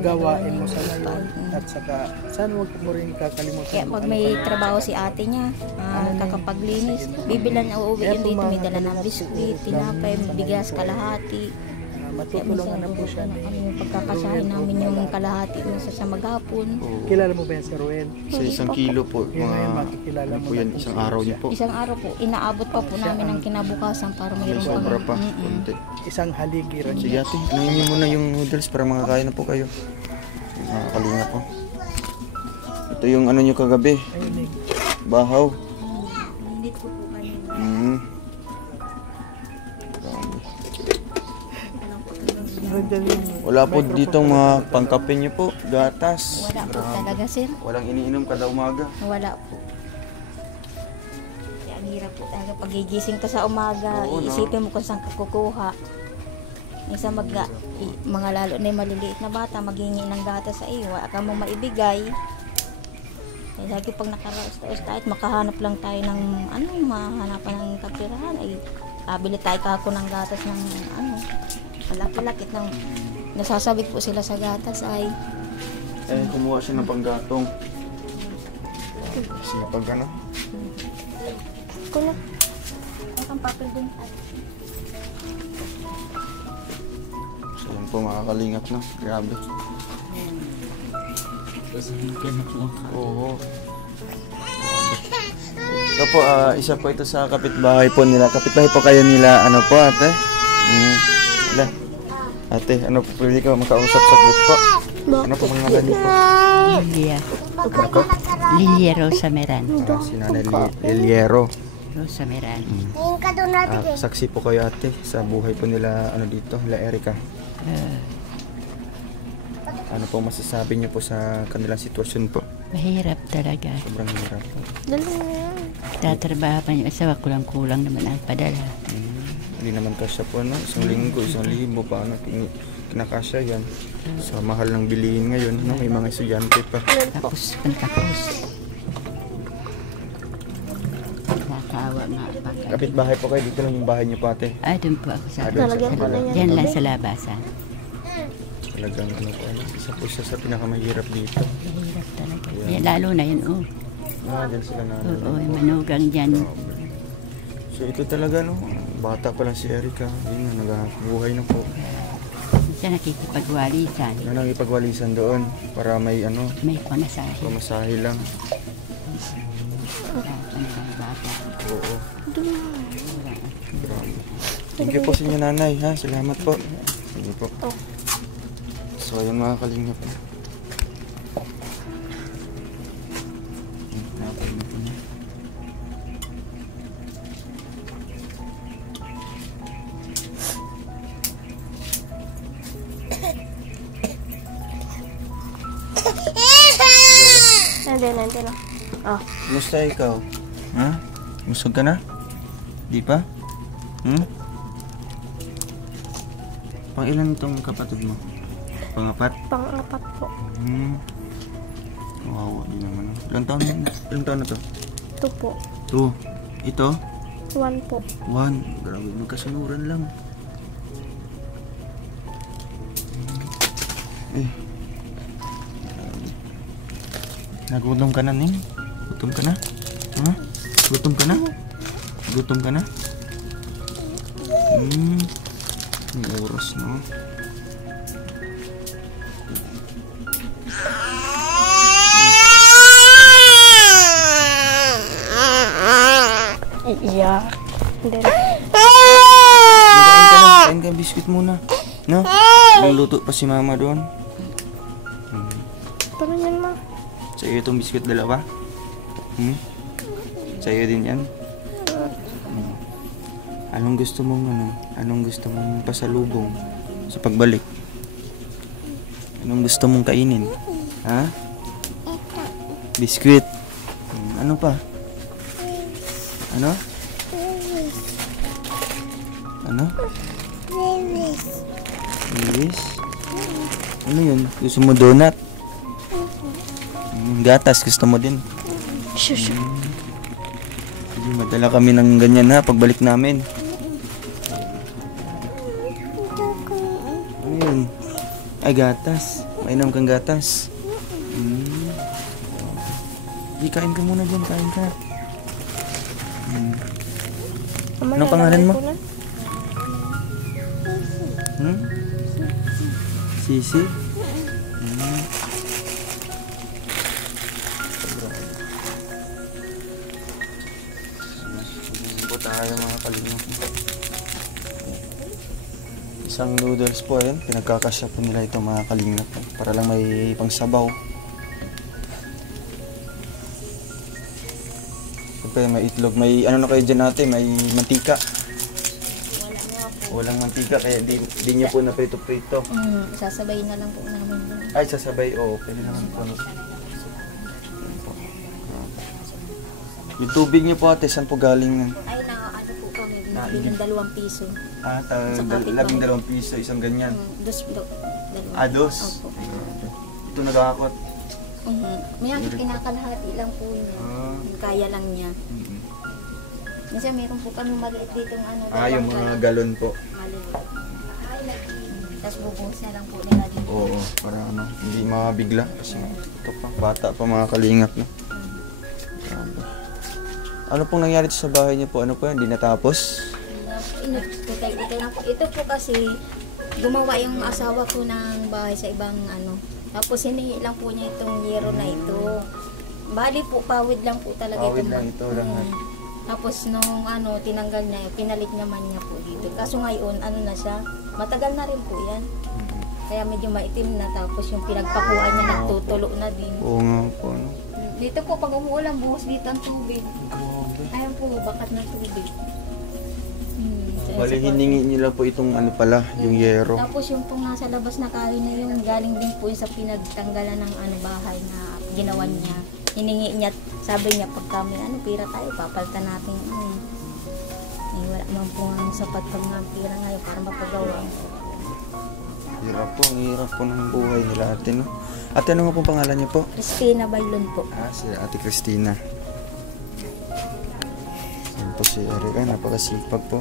gawain mo sa ngayon at saka sana wag mo rin kakalimutan. Kaya pag may trabaho si ate niya, kakapaglinis, bibilan niya uuwiin dito, may dala ng biskuit, tinapay, bigas, kalahati. Kaya matutulungan na po siya ni kami yung pagkakasahin namin yung kalahati dun sa maghapon. kilala mo ba yan si Ruel? Sa 1 kilo po, Yun ngayon mga makikilala ano mo po yan, na kung isang sino araw siya. niyo po. Isang araw po, inaabot pa po namin ang kinabukasan para May mayroon sobra pa. Mm-mm. Konti. Isang haligi rin Sige ate, anuhin niyo muna yung noodles para makakain na po kayo. Makakalinga po. Ito yung ano niyo kagabi, ayun eh. bahaw. Hindi po po kanina. Nandiyan yung Wala po ditong mga pangkape niyo po, gatas. Wala po talaga sir. Walang iniinom kada umaga. Wala po. Kaya ang hirap po talaga. Pagigising ka sa umaga, Oo, no? iisipin mo kung saan ka kukuha. Minsan mga lalo na yung maliliit na bata, maghingi ng gata sa iyo, wala ka mong maibigay. Kaya lagi pag nakaraos-taos tayo, at makahanap lang tayo ng mahanapan ng kapirahan, ay bili tayo kako ng gatas ng malaki-lakit ng nasasabik po sila sa gatas ay Kumuha siya ng panggatong. Sipag ano? Kuno. ang papel din. So yun po mga kalingap na. Grabe. Oo. Ito po, isa po ito sa kapitbahay po nila. Kapitbahay po kayo nila, ano po ate? Wala. Ate, ano po, pwede ka makausap saglit po? Ano po mga ngalan niyo po? Lilia. Lilia Rosa Meran. Si Nanay Liliero. Rosa Meran. Saksi po kayo ate sa buhay po nila, ano dito, nila Erica. Ano po masasabi niyo po sa kanilang sitwasyon po? Mahirap talaga. Sobrang hirap po. Tatrabaho pa yung asawa, kulang-kulang naman ang padala. Hindi naman kasya po, no? Isang linggo, 1,000 pa, ano? kinakasya yan. Sa mahal ng bilihin ngayon, no? May mga estudyante pa. Tapos, pantapos. Nakakawa nga pa. Kapit-bahay po kayo, dito lang yung bahay niyo po ate. Doon po ako sa Doon sa kabila. Diyan lang sa labasan. Talagang ano po, isa po siya sa pinakamahirap dito. Mahirap talaga. Yan, lalo na yun, Dyan sila na. Oo, manugang dyan. So ito talaga, no? Bata pa lang si Erica. Yun nga, nagbuhay na po. Siya nakikipagwalisan. Nakikipagwalisan doon para may ano, May pamasahe. pamasahe lang. Bata. Oo. Grabe. Thank you po sa inyo nanay, ha? Salamat po. Sige po. So ayun mga kalingap. Nandun na. Kumusta ikaw? Ha? Busog ka na? Di pa? Pang ilan itong kapatid mo? Pangapat? Pang-apat po. Wow, di naman. Ilang taon na to? 2 po. 2. Ito? 1 po. 1. Grabe, magkasunuran lang. Nagutom ka na, Ning? Gutom ka na? Ha? Gutom ka na? Gutom ka na? Ang oras, no? Iya. Then, Kain ka biscuit muna. No? Luluto pa si mama doon. parang yan ma. Sa iyo itong biscuit dalawa? Sa iyo din yan? Anong gusto mong pasalubong sa pagbalik? Anong gusto mong kainin? Ha? Biscuit. Ano pa? Ano? Ano? Lewis. Ano yun? Gusto mo donut? Gatas, gusto mo din? Shushu. Madala kami ng ganyan ha, pagbalik namin. Ano yun? Ay, gatas. Mainam kang gatas. Di, kain ka muna dyan, kain ka. Anong pangalan mo? Sisi? Tayo mga kalingap. Isang noodles po rin. Pinagkakasya po nila ito mga kalingap. Para lang may pangsabaw. Siyempre may itlog. May ano na kayo dyan natin. May mantika. Walang mantika kaya di nyo po na prito-prito. Sasabay na lang po namin doon. Ay, sasabay. Oo, pwede naman po. Yung tubig nyo po ate, saan po galing nun? Ay, ano po kami, nabili ng 2 piso. 12 piso, isang ganyan. Dos. Dos? Opo. Ito nagkakakot. May kinakalahati lang po niya. Kaya lang niya. Kasi meron po kami maliit dito ng ano. Yung mga galon po. Maliit. Tapos bubuhos na lang po nila dito. Oo, para ano, hindi mabigla. Kasi ito pa, bata pa mga kalingap na. Ano pong nangyari sa bahay niyo po? Ano po yan? Hindi natapos? Ito po kasi gumawa yung asawa ko ng bahay sa ibang ano. Tapos hiningi lang po niya itong yero na ito. Bali po, pawid lang po talaga Pawid lang ito lahat. Tapos nung ano, tinanggal niya, pinalit naman niya po dito. Kaso ngayon, ano na siya, matagal na rin po yan. Kaya medyo maitim na, tapos yung pinagpakuhan niya nagtutulo na din. Oo nga po. Ano? Dito po, pag umuulan, buhos dito ang tubig. Ayan po, bakat ng tubig. Bali, hiningi nila po itong ano pala, yung yero. Tapos yung pong nasa labas na kahoy na yun, galing din po sa pinagtanggalan ng ano, bahay na ginawa niya. Hiningi niya, sabi niya, pag kami, pira tayo, papalitan natin. Wala man po ang sapat pag mga pira ngayon para mapagawa. Hirap po ng buhay nila ate, no? Ate, ano nga pong pangalan niyo po? Christina Bailon po. Si Ate Christina. Yan po si Erica, napakasipag po.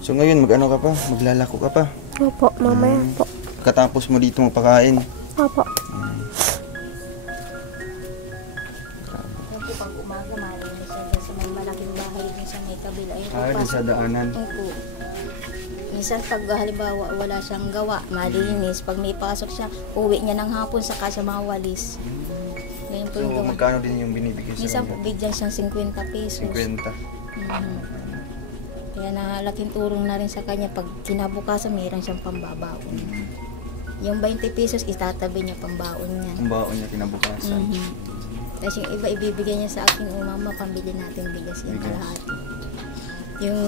So ngayon, mag-ano ka pa? Maglalako ka pa? Opo, mamaya po. Katapos mo dito magpakain. Opo. Yung po pag umaga, malinis siya dyan sa may malaking bahay din sa may kabila. Ayun po, Doon sa daanan. Opo. Minsan pag halimbawa wala siyang gawa, malinis. Pag may pasok siya, uwi niya ng hapon saka siya mawalis. Ngayon po So yung gawa. magkano din yung binibigay sa Minsan po kanya? bigyan siyang 50 pesos. 50. Kaya nalaking tulong na rin sa kanya pag kinabukasan mayroon siyang pambabaon. Yung 20 pesos itatabi niya pambaon niya. Ang baon niya kinabukasan. Tapos yung iba ibibigay niya sa akin, mama, pambili natin bigas yan kalahati. Yung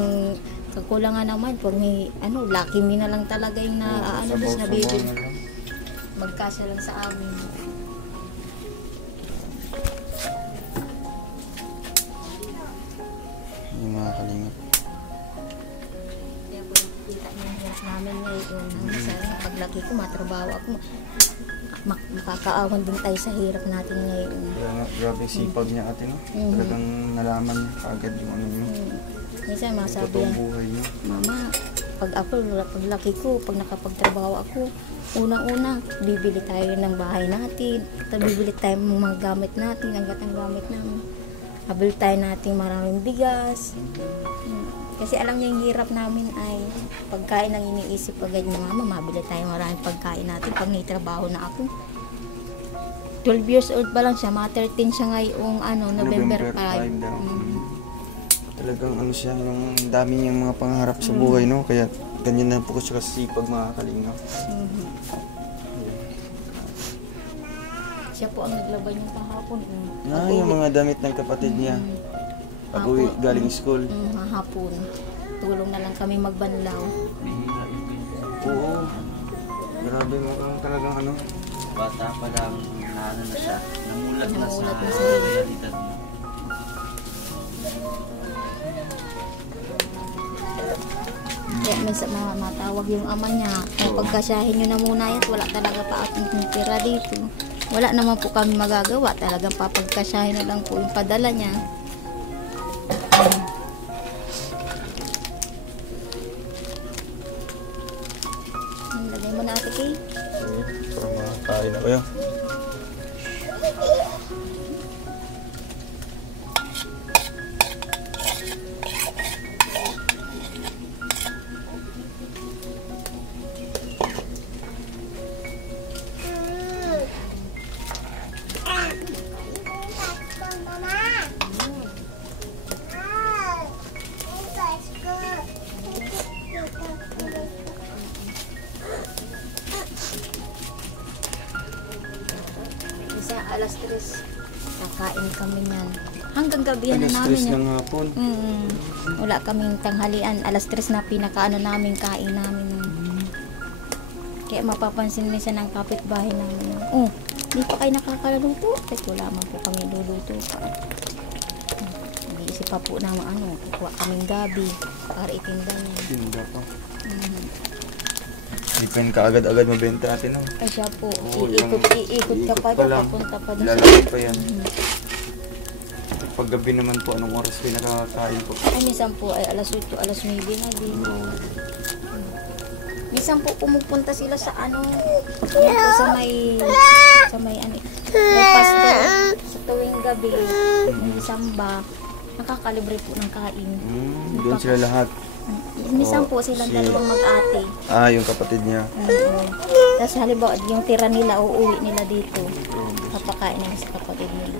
kakulangan naman, pag may, lucky me na lang talaga yung Sabaw-sabaw nabibili. na lang. Magkasya lang sa amin. Yung mga kalingap. Kaya po nakikita niyo yung hirap namin ngayon. Hanggang sa paglaki ko, matrabaho ako. Makakaawan din tayo sa hirap natin ngayon. Kaya nga, grabe sipag niya ate, no? Talagang nalaman niya kagad yung ano niyo. Minsan masabi Totoong yan, buhay niyo. mama, paglaki ko, pag nakapagtrabaho ako, unang-una, bibili tayo ng bahay natin. Bibili tayo ng mga gamit natin, hanggat ang gamit namin. Habili tayo natin maraming bigas. Kasi alam niya yung hirap namin ay pagkain ang iniisip agad niya, mama, mabili tayo maraming pagkain natin pag may trabaho na ako. 12 years old pa lang siya, mga 13 siya ngayong November 5. daw. Talagang ano siya, yung dami niyang mga pangarap sa buhay, no? Kaya ganyan na po siya kasipag mga kalingap. Siya po ang naglaban yung kahapon. Yung mga damit ng kapatid niya. Pag-uwi galing school. Hapon. Tulong na lang kami magbanlaw. Oo. Grabe mo kang talagang ano. Bata pa lang, na siya. Namulat na sa Namulat na sa realidad mo. Kaya minsan matawag yung ama niya. Kung pagkasyahin nyo na muna yan, wala talaga pa akong tira dito. Wala naman po kami magagawa. Talagang papagkasyahin na lang po yung padala niya. Lagay mo na ate Kay. Para makakain na kayo. Isa alas 3, kakain kami niyan. Hanggang gabi na Alas namin 3 yan. ng hapon. Wala kaming tanghalian. Alas 3 na pinakaano namin, kain namin. Kaya mapapansin minsan ng kapitbahay namin. Di pa kayo nakakalaluto. Kasi wala man po kami luluto pa. Nag-iisip pa po naman kukuha kaming gabi para itinda niya. Tinda pa. Hindi pa yun kaagad-agad mabenta natin, no? Ay siya po, Oo, iikot ka pa pa doon, lang. papunta pa doon. Lalaki pa yan. Paggabi naman po, anong oras kayo nakakain po? Ay, minsan po ay alas 8, alas 9 na din. Minsan po pumupunta sila sa yan po sa may pastor sa tuwing gabi, may samba, nakakalibre po ng kain. Doon sila lahat. Minsan po silang dalawang mag-ate. Yung kapatid niya. Tapos halimbawa, yung tira nila, uuwi nila dito. Papakain nila sa kapatid nila.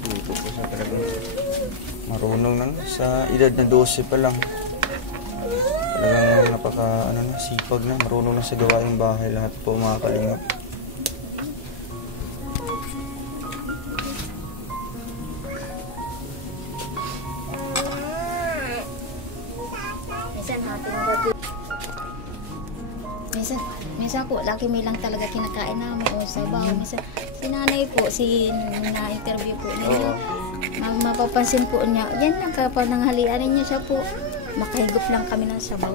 Dito po siya talagang marunong lang. Sa edad na 12 pa lang. Talagang sipag na. Marunong na sa gawaing bahay lahat po mga kalingap. Minsan po, laki may lang talaga kinakain namin o sabaw. Minsan, Si nanay po, na-interview po ninyo. Mapapansin po niya, yan lang kapag nanghalian ninyo siya po, makahigop lang kami ng sabaw.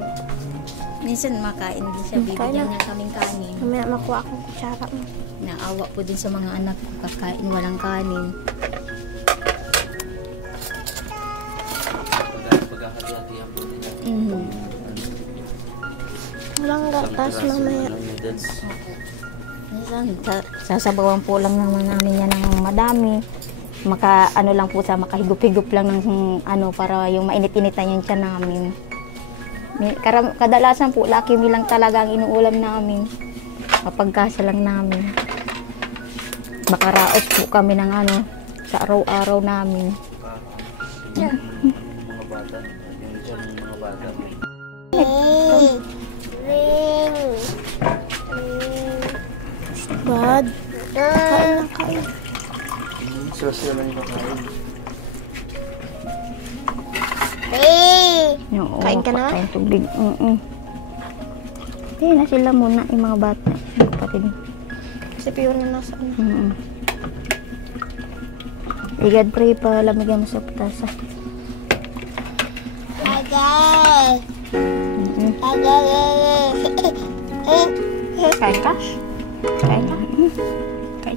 Minsan makain din siya, bibigyan niya kaming kanin. Mamaya makuha akong kutsara mo. Naawa po din sa mga anak ko, kakain walang kanin. Pagkakati-hatihan po nila. Walang gatas mamaya. Minsan, sasabawan po lang naman namin yan ng madami. Ano lang po sa makahigup-higup lang ng para yung mainit-initan yung tiyan namin. Kadalasan po, laki lang talaga ang inuulam namin. Kapag kasa lang namin. Makaraos po kami ng sa araw-araw namin. Mga bata. Yung dyan ng mga bata. Bad. Kain na kain. Sila lang yung kakain. Oo, Kain ka na? Kain tubig. Kaya na sila muna, yung mga bata. Yung kapatid. Si Pio na nasa Igad pre, palamigan mo sa putasa. Kain ka? Kain ka? Kain.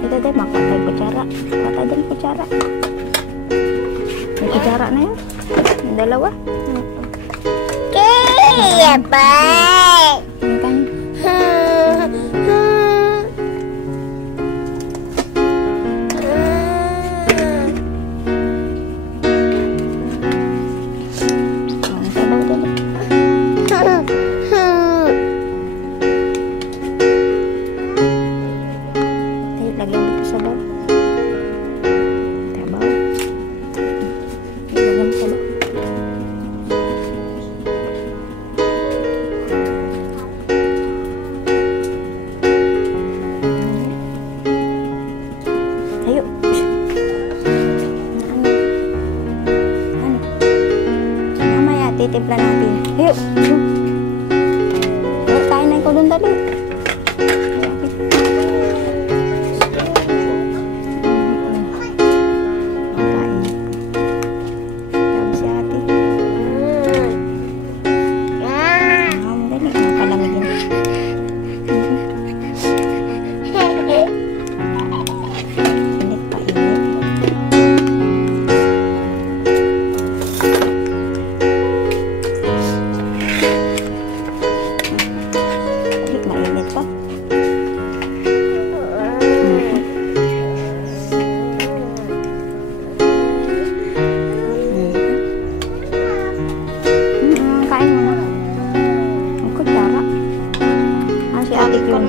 Ito tayo, makuha tayo kutsara. Makuha tayo din kutsara. May kutsara na yun? Yung dalawa? Lagyan mo ito sa baw. Tabaw. Lagyan mo sa baw. Tayo. Ano? Mamaya, titimpla natin. Tayo. Kain na ikaw doon dali.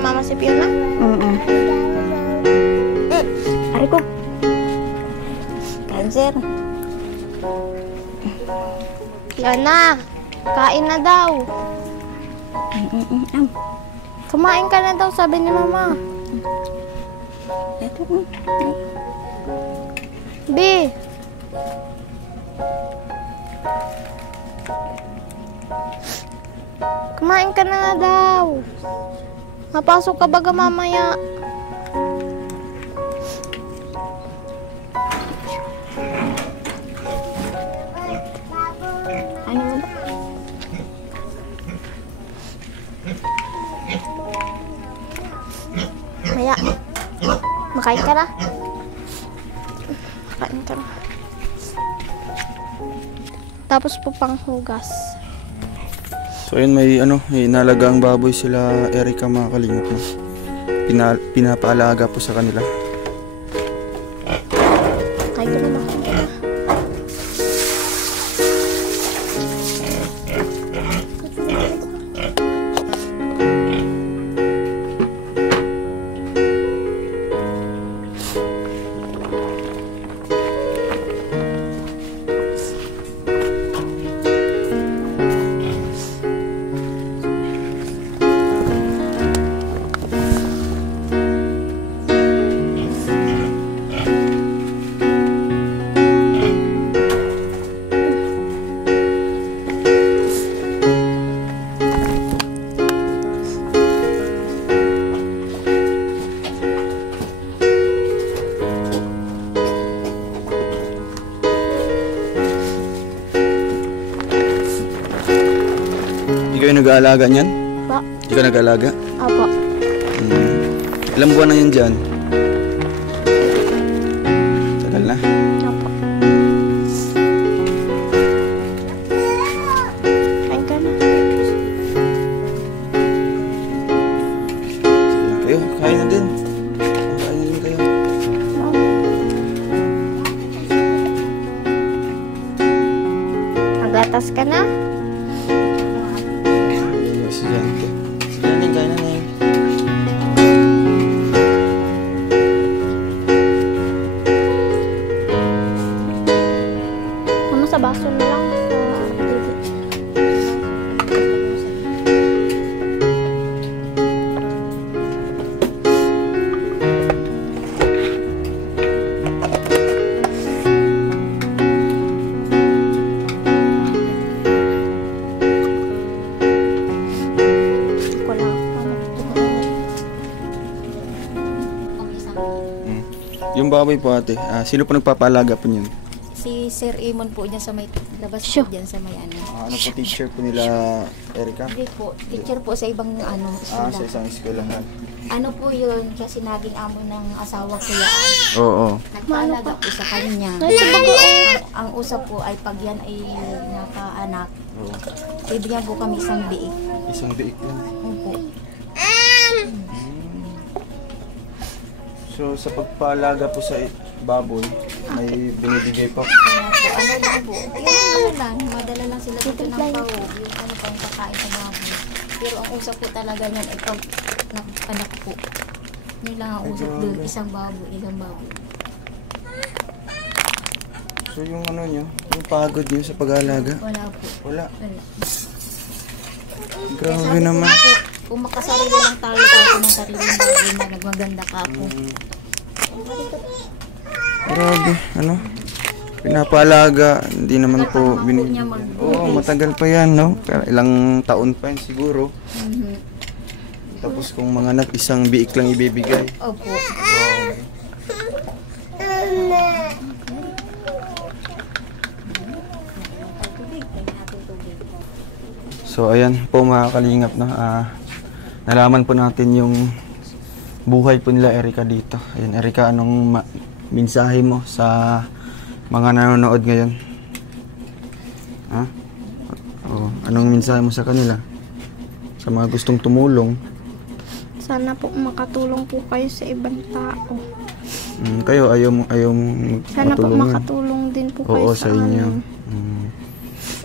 Mama si Fiona? Ari ko. Cancer. Fiona, kain na daw. Kumain ka na daw, sabi ni Mama. Ito. B. Kumain ka na daw. Mapasok ka baga mamaya. Ano mo ba? Maya. Makain ka na. Makain ka na. Tapos po panghugas. So ayun, may inalagang baboy sila Erica, mga kalingap mo. Pinapaalaga po sa kanila. Kain ka na, makain ka na. nag-aalaga niyan? Pa. Hindi ka nag-aalaga? Apa. Ilang buwan na yun dyan? Tagal na. Apa. Kain ka na. Kayo, kain na din. Kain na din kayo. Magatas ka na? Estudyante. Kain na din, kain na din. Ano sa baso na lang? Yung baboy po ate, sino po nagpapalaga po niyan? Si Sir Imon po dyan sa may labas po dyan sa may ano. Ano po teacher po nila, Erica? Hindi po, teacher po sa ibang ano, eskwela. Sa isang eskwelahan. Ano po yun, kasi naging amo ng asawa ko yan. Oo. Nagpaalaga po sa kanya. Ang usap po ay pag yan ay nakaanak, bibigyan po kami isang biik. Isang biik lang. Opo. So sa pagpaalaga po sa baboy, may binibigay pa. Ano lang po, yung ano lang, madala lang sila dito ng bawog, yung ano pang kakain sa baboy. Pero ang usap po talaga niyan ay pag anak po. Yun lang ang usap doon, isang baboy, isang baboy. So yung ano nyo, yung pagod nyo sa pag-aalaga? Wala po. Wala. Wala. Grabe naman. Kung makasarili lang tayo ng sariling baboy na nagmaganda ka po. Grabe, ano? Pinapaalaga, hindi naman po niya Oo, matagal pa yan, no? Ilang taon pa yan siguro. Mhm. Tapos kung mga anak, isang biik lang ibibigay. Opo. So ayan po mga kalingap, no? Nalaman po natin yung buhay po nila Erica dito. Ayan, Erica, anong mensahe mo sa mga nanonood ngayon? Ha? Anong mensahe mo sa kanila? Sa mga gustong tumulong? Sana po makatulong po kayo sa ibang tao. Kayo, ayaw mo Sana po matulungan? makatulong din po kayo Oo, sa inyo. amin.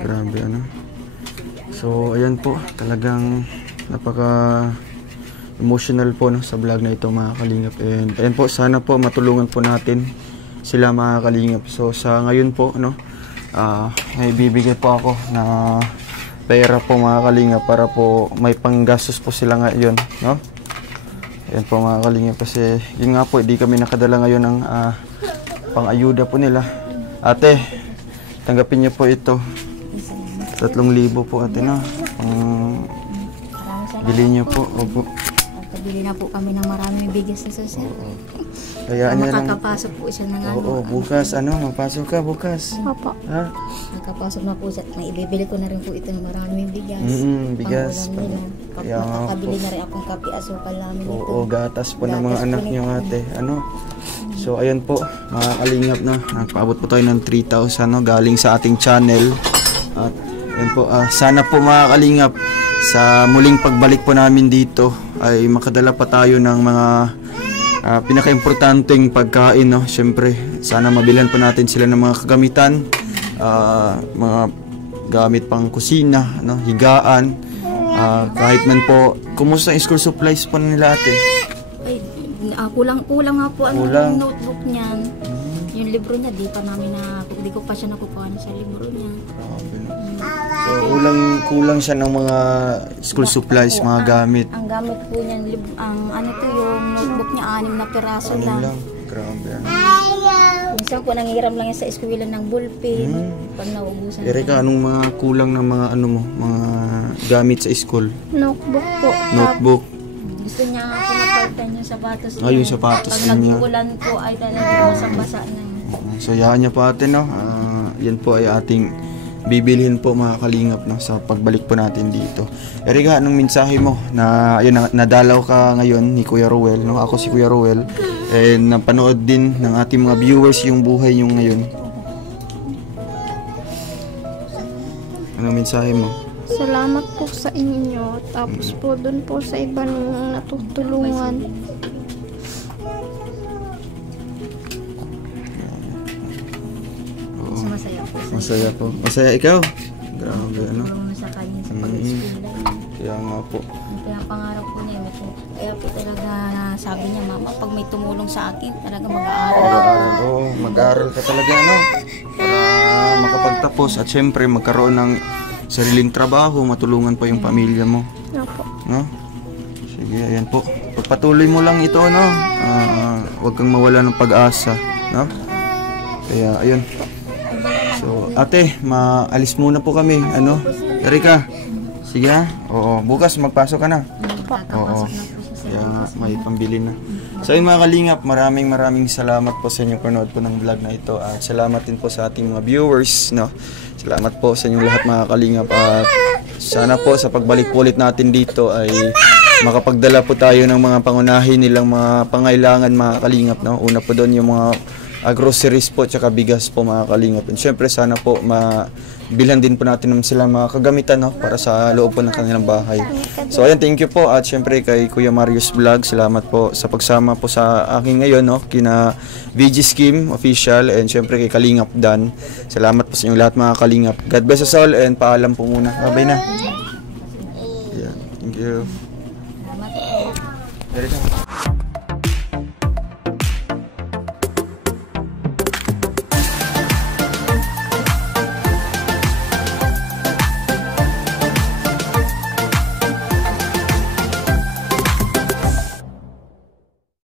Grabe, ano? So, ayan po, talagang napaka emotional po, no, sa vlog na ito mga kalingap. And ayan po, sana po matulungan po natin sila mga kalingap. So sa ngayon po, no, may bibigay po ako na pera po mga kalingap para po may panggastos po sila ngayon, no. Ayan po mga kalingap, kasi yun nga po, hindi kami nakadala ngayon ng pang-ayuda po nila. Ate, tanggapin niyo po ito. 3,000 po ate, no. Bili niyo po. Opo. Pabili na po kami ng maraming bigas na sir. Kaya niya lang. Makakapasok po siya ng ano. Oo, bukas mapasok ka bukas. Opo. Ha? Nakapasok na po siya. May ibibili ko na rin po ito ng maraming bigas. Bigas. Pangulam nila. Kaya nga Makakabili po. na rin akong kape, asukal namin ito. Oo, gatas po ng mga Gatas po anak nito. niyo ate. Ano? So ayan po, mga kalingap, no. Nagpaabot po tayo ng 3,000, no, galing sa ating channel. At ayan po, sana po mga kalingap, sa muling pagbalik po namin dito ay makadala pa tayo ng mga pinaka-importanteng pagkain, no. Siyempre, sana mabilhan pa natin sila ng mga kagamitan, mga gamit pang kusina, no, higaan, kahit man po. Kumusta ang school supplies po nila ate? Ay, kulang nga po ang Kulang. notebook niyan. Yung libro niya, di ko pa siya nakukuha sa libro niya. So, kulang siya ng mga school supplies, mga gamit. Ang gamit po niyan, yung notebook niya, 6 na piraso Ano lang. lang, grabe. Minsan po nangiram lang yan sa eskwela ng ballpen. Pag naubusan. Erika, anong mga kulang ng mga mga gamit sa school? Notebook po. Notebook. Gusto niya ako napalitan yung sapatos niya. Yung sapatos Pag niya. nag-uulan po ay talaga basang-basa na yun. So, yahan niya po ate, no. Yan po ay ating bibilhin po mga kalingap no, sa pagbalik po natin dito. Erika, anong mensahe mo na ayun, nadalaw ka ngayon ni Kuya Rowel, no? Ako si Kuya Rowel, and napanood din ng ating mga viewers yung buhay yung ngayon. Anong mensahe mo? Salamat po sa inyo. Tapos po dun po sa iba nung natutulungan. Oo. Masaya po. Masaya po. Masaya ikaw? Grabe, ano? Tulong na sa kanya sa pag-eskwela. Kaya nga po. Kaya pangarap ko niya, kaya po talaga sabi niya, mama, pag may tumulong sa akin, talaga mag-aaral. Oo, mag-aaral ka talaga, ano? Para makapagtapos at syempre magkaroon ng sariling trabaho, matulungan pa yung pamilya mo. Opo. No? Sige, ayan po. Pagpatuloy mo lang ito, no? Huwag kang mawala ng pag-asa, no? Kaya, ayun. So, ate, maalis muna po kami, ano? Erika, sige ha? Oo, bukas magpasok ka na. Oo. Kaya nga, may pambili na. So ayun mga kalingap, maraming salamat po sa inyong panood po ng vlog na ito. At salamat din po sa ating mga viewers, no? Salamat po sa inyong lahat mga kalingap. At sana po sa pagbalik po ulit natin dito ay makapagdala po tayo ng mga pangunahin nilang mga pangailangan mga kalingap, no? Una po doon yung mga groceries po tsaka bigas po mga kalingap. And syempre sana po mabilhan din po natin ng sila mga kagamitan, no? Para sa loob po ng kanilang bahay. So ayan, thank you po. At syempre kay Kuya Marius Vlog, salamat po sa pagsama po sa akin ngayon, no? Kina VG Scheme Official and syempre kay Kalingap Dan. Salamat po sa inyong lahat mga kalingap. God bless us all and paalam po muna. Bye na. Yeah, thank you. Salamat po. Very good.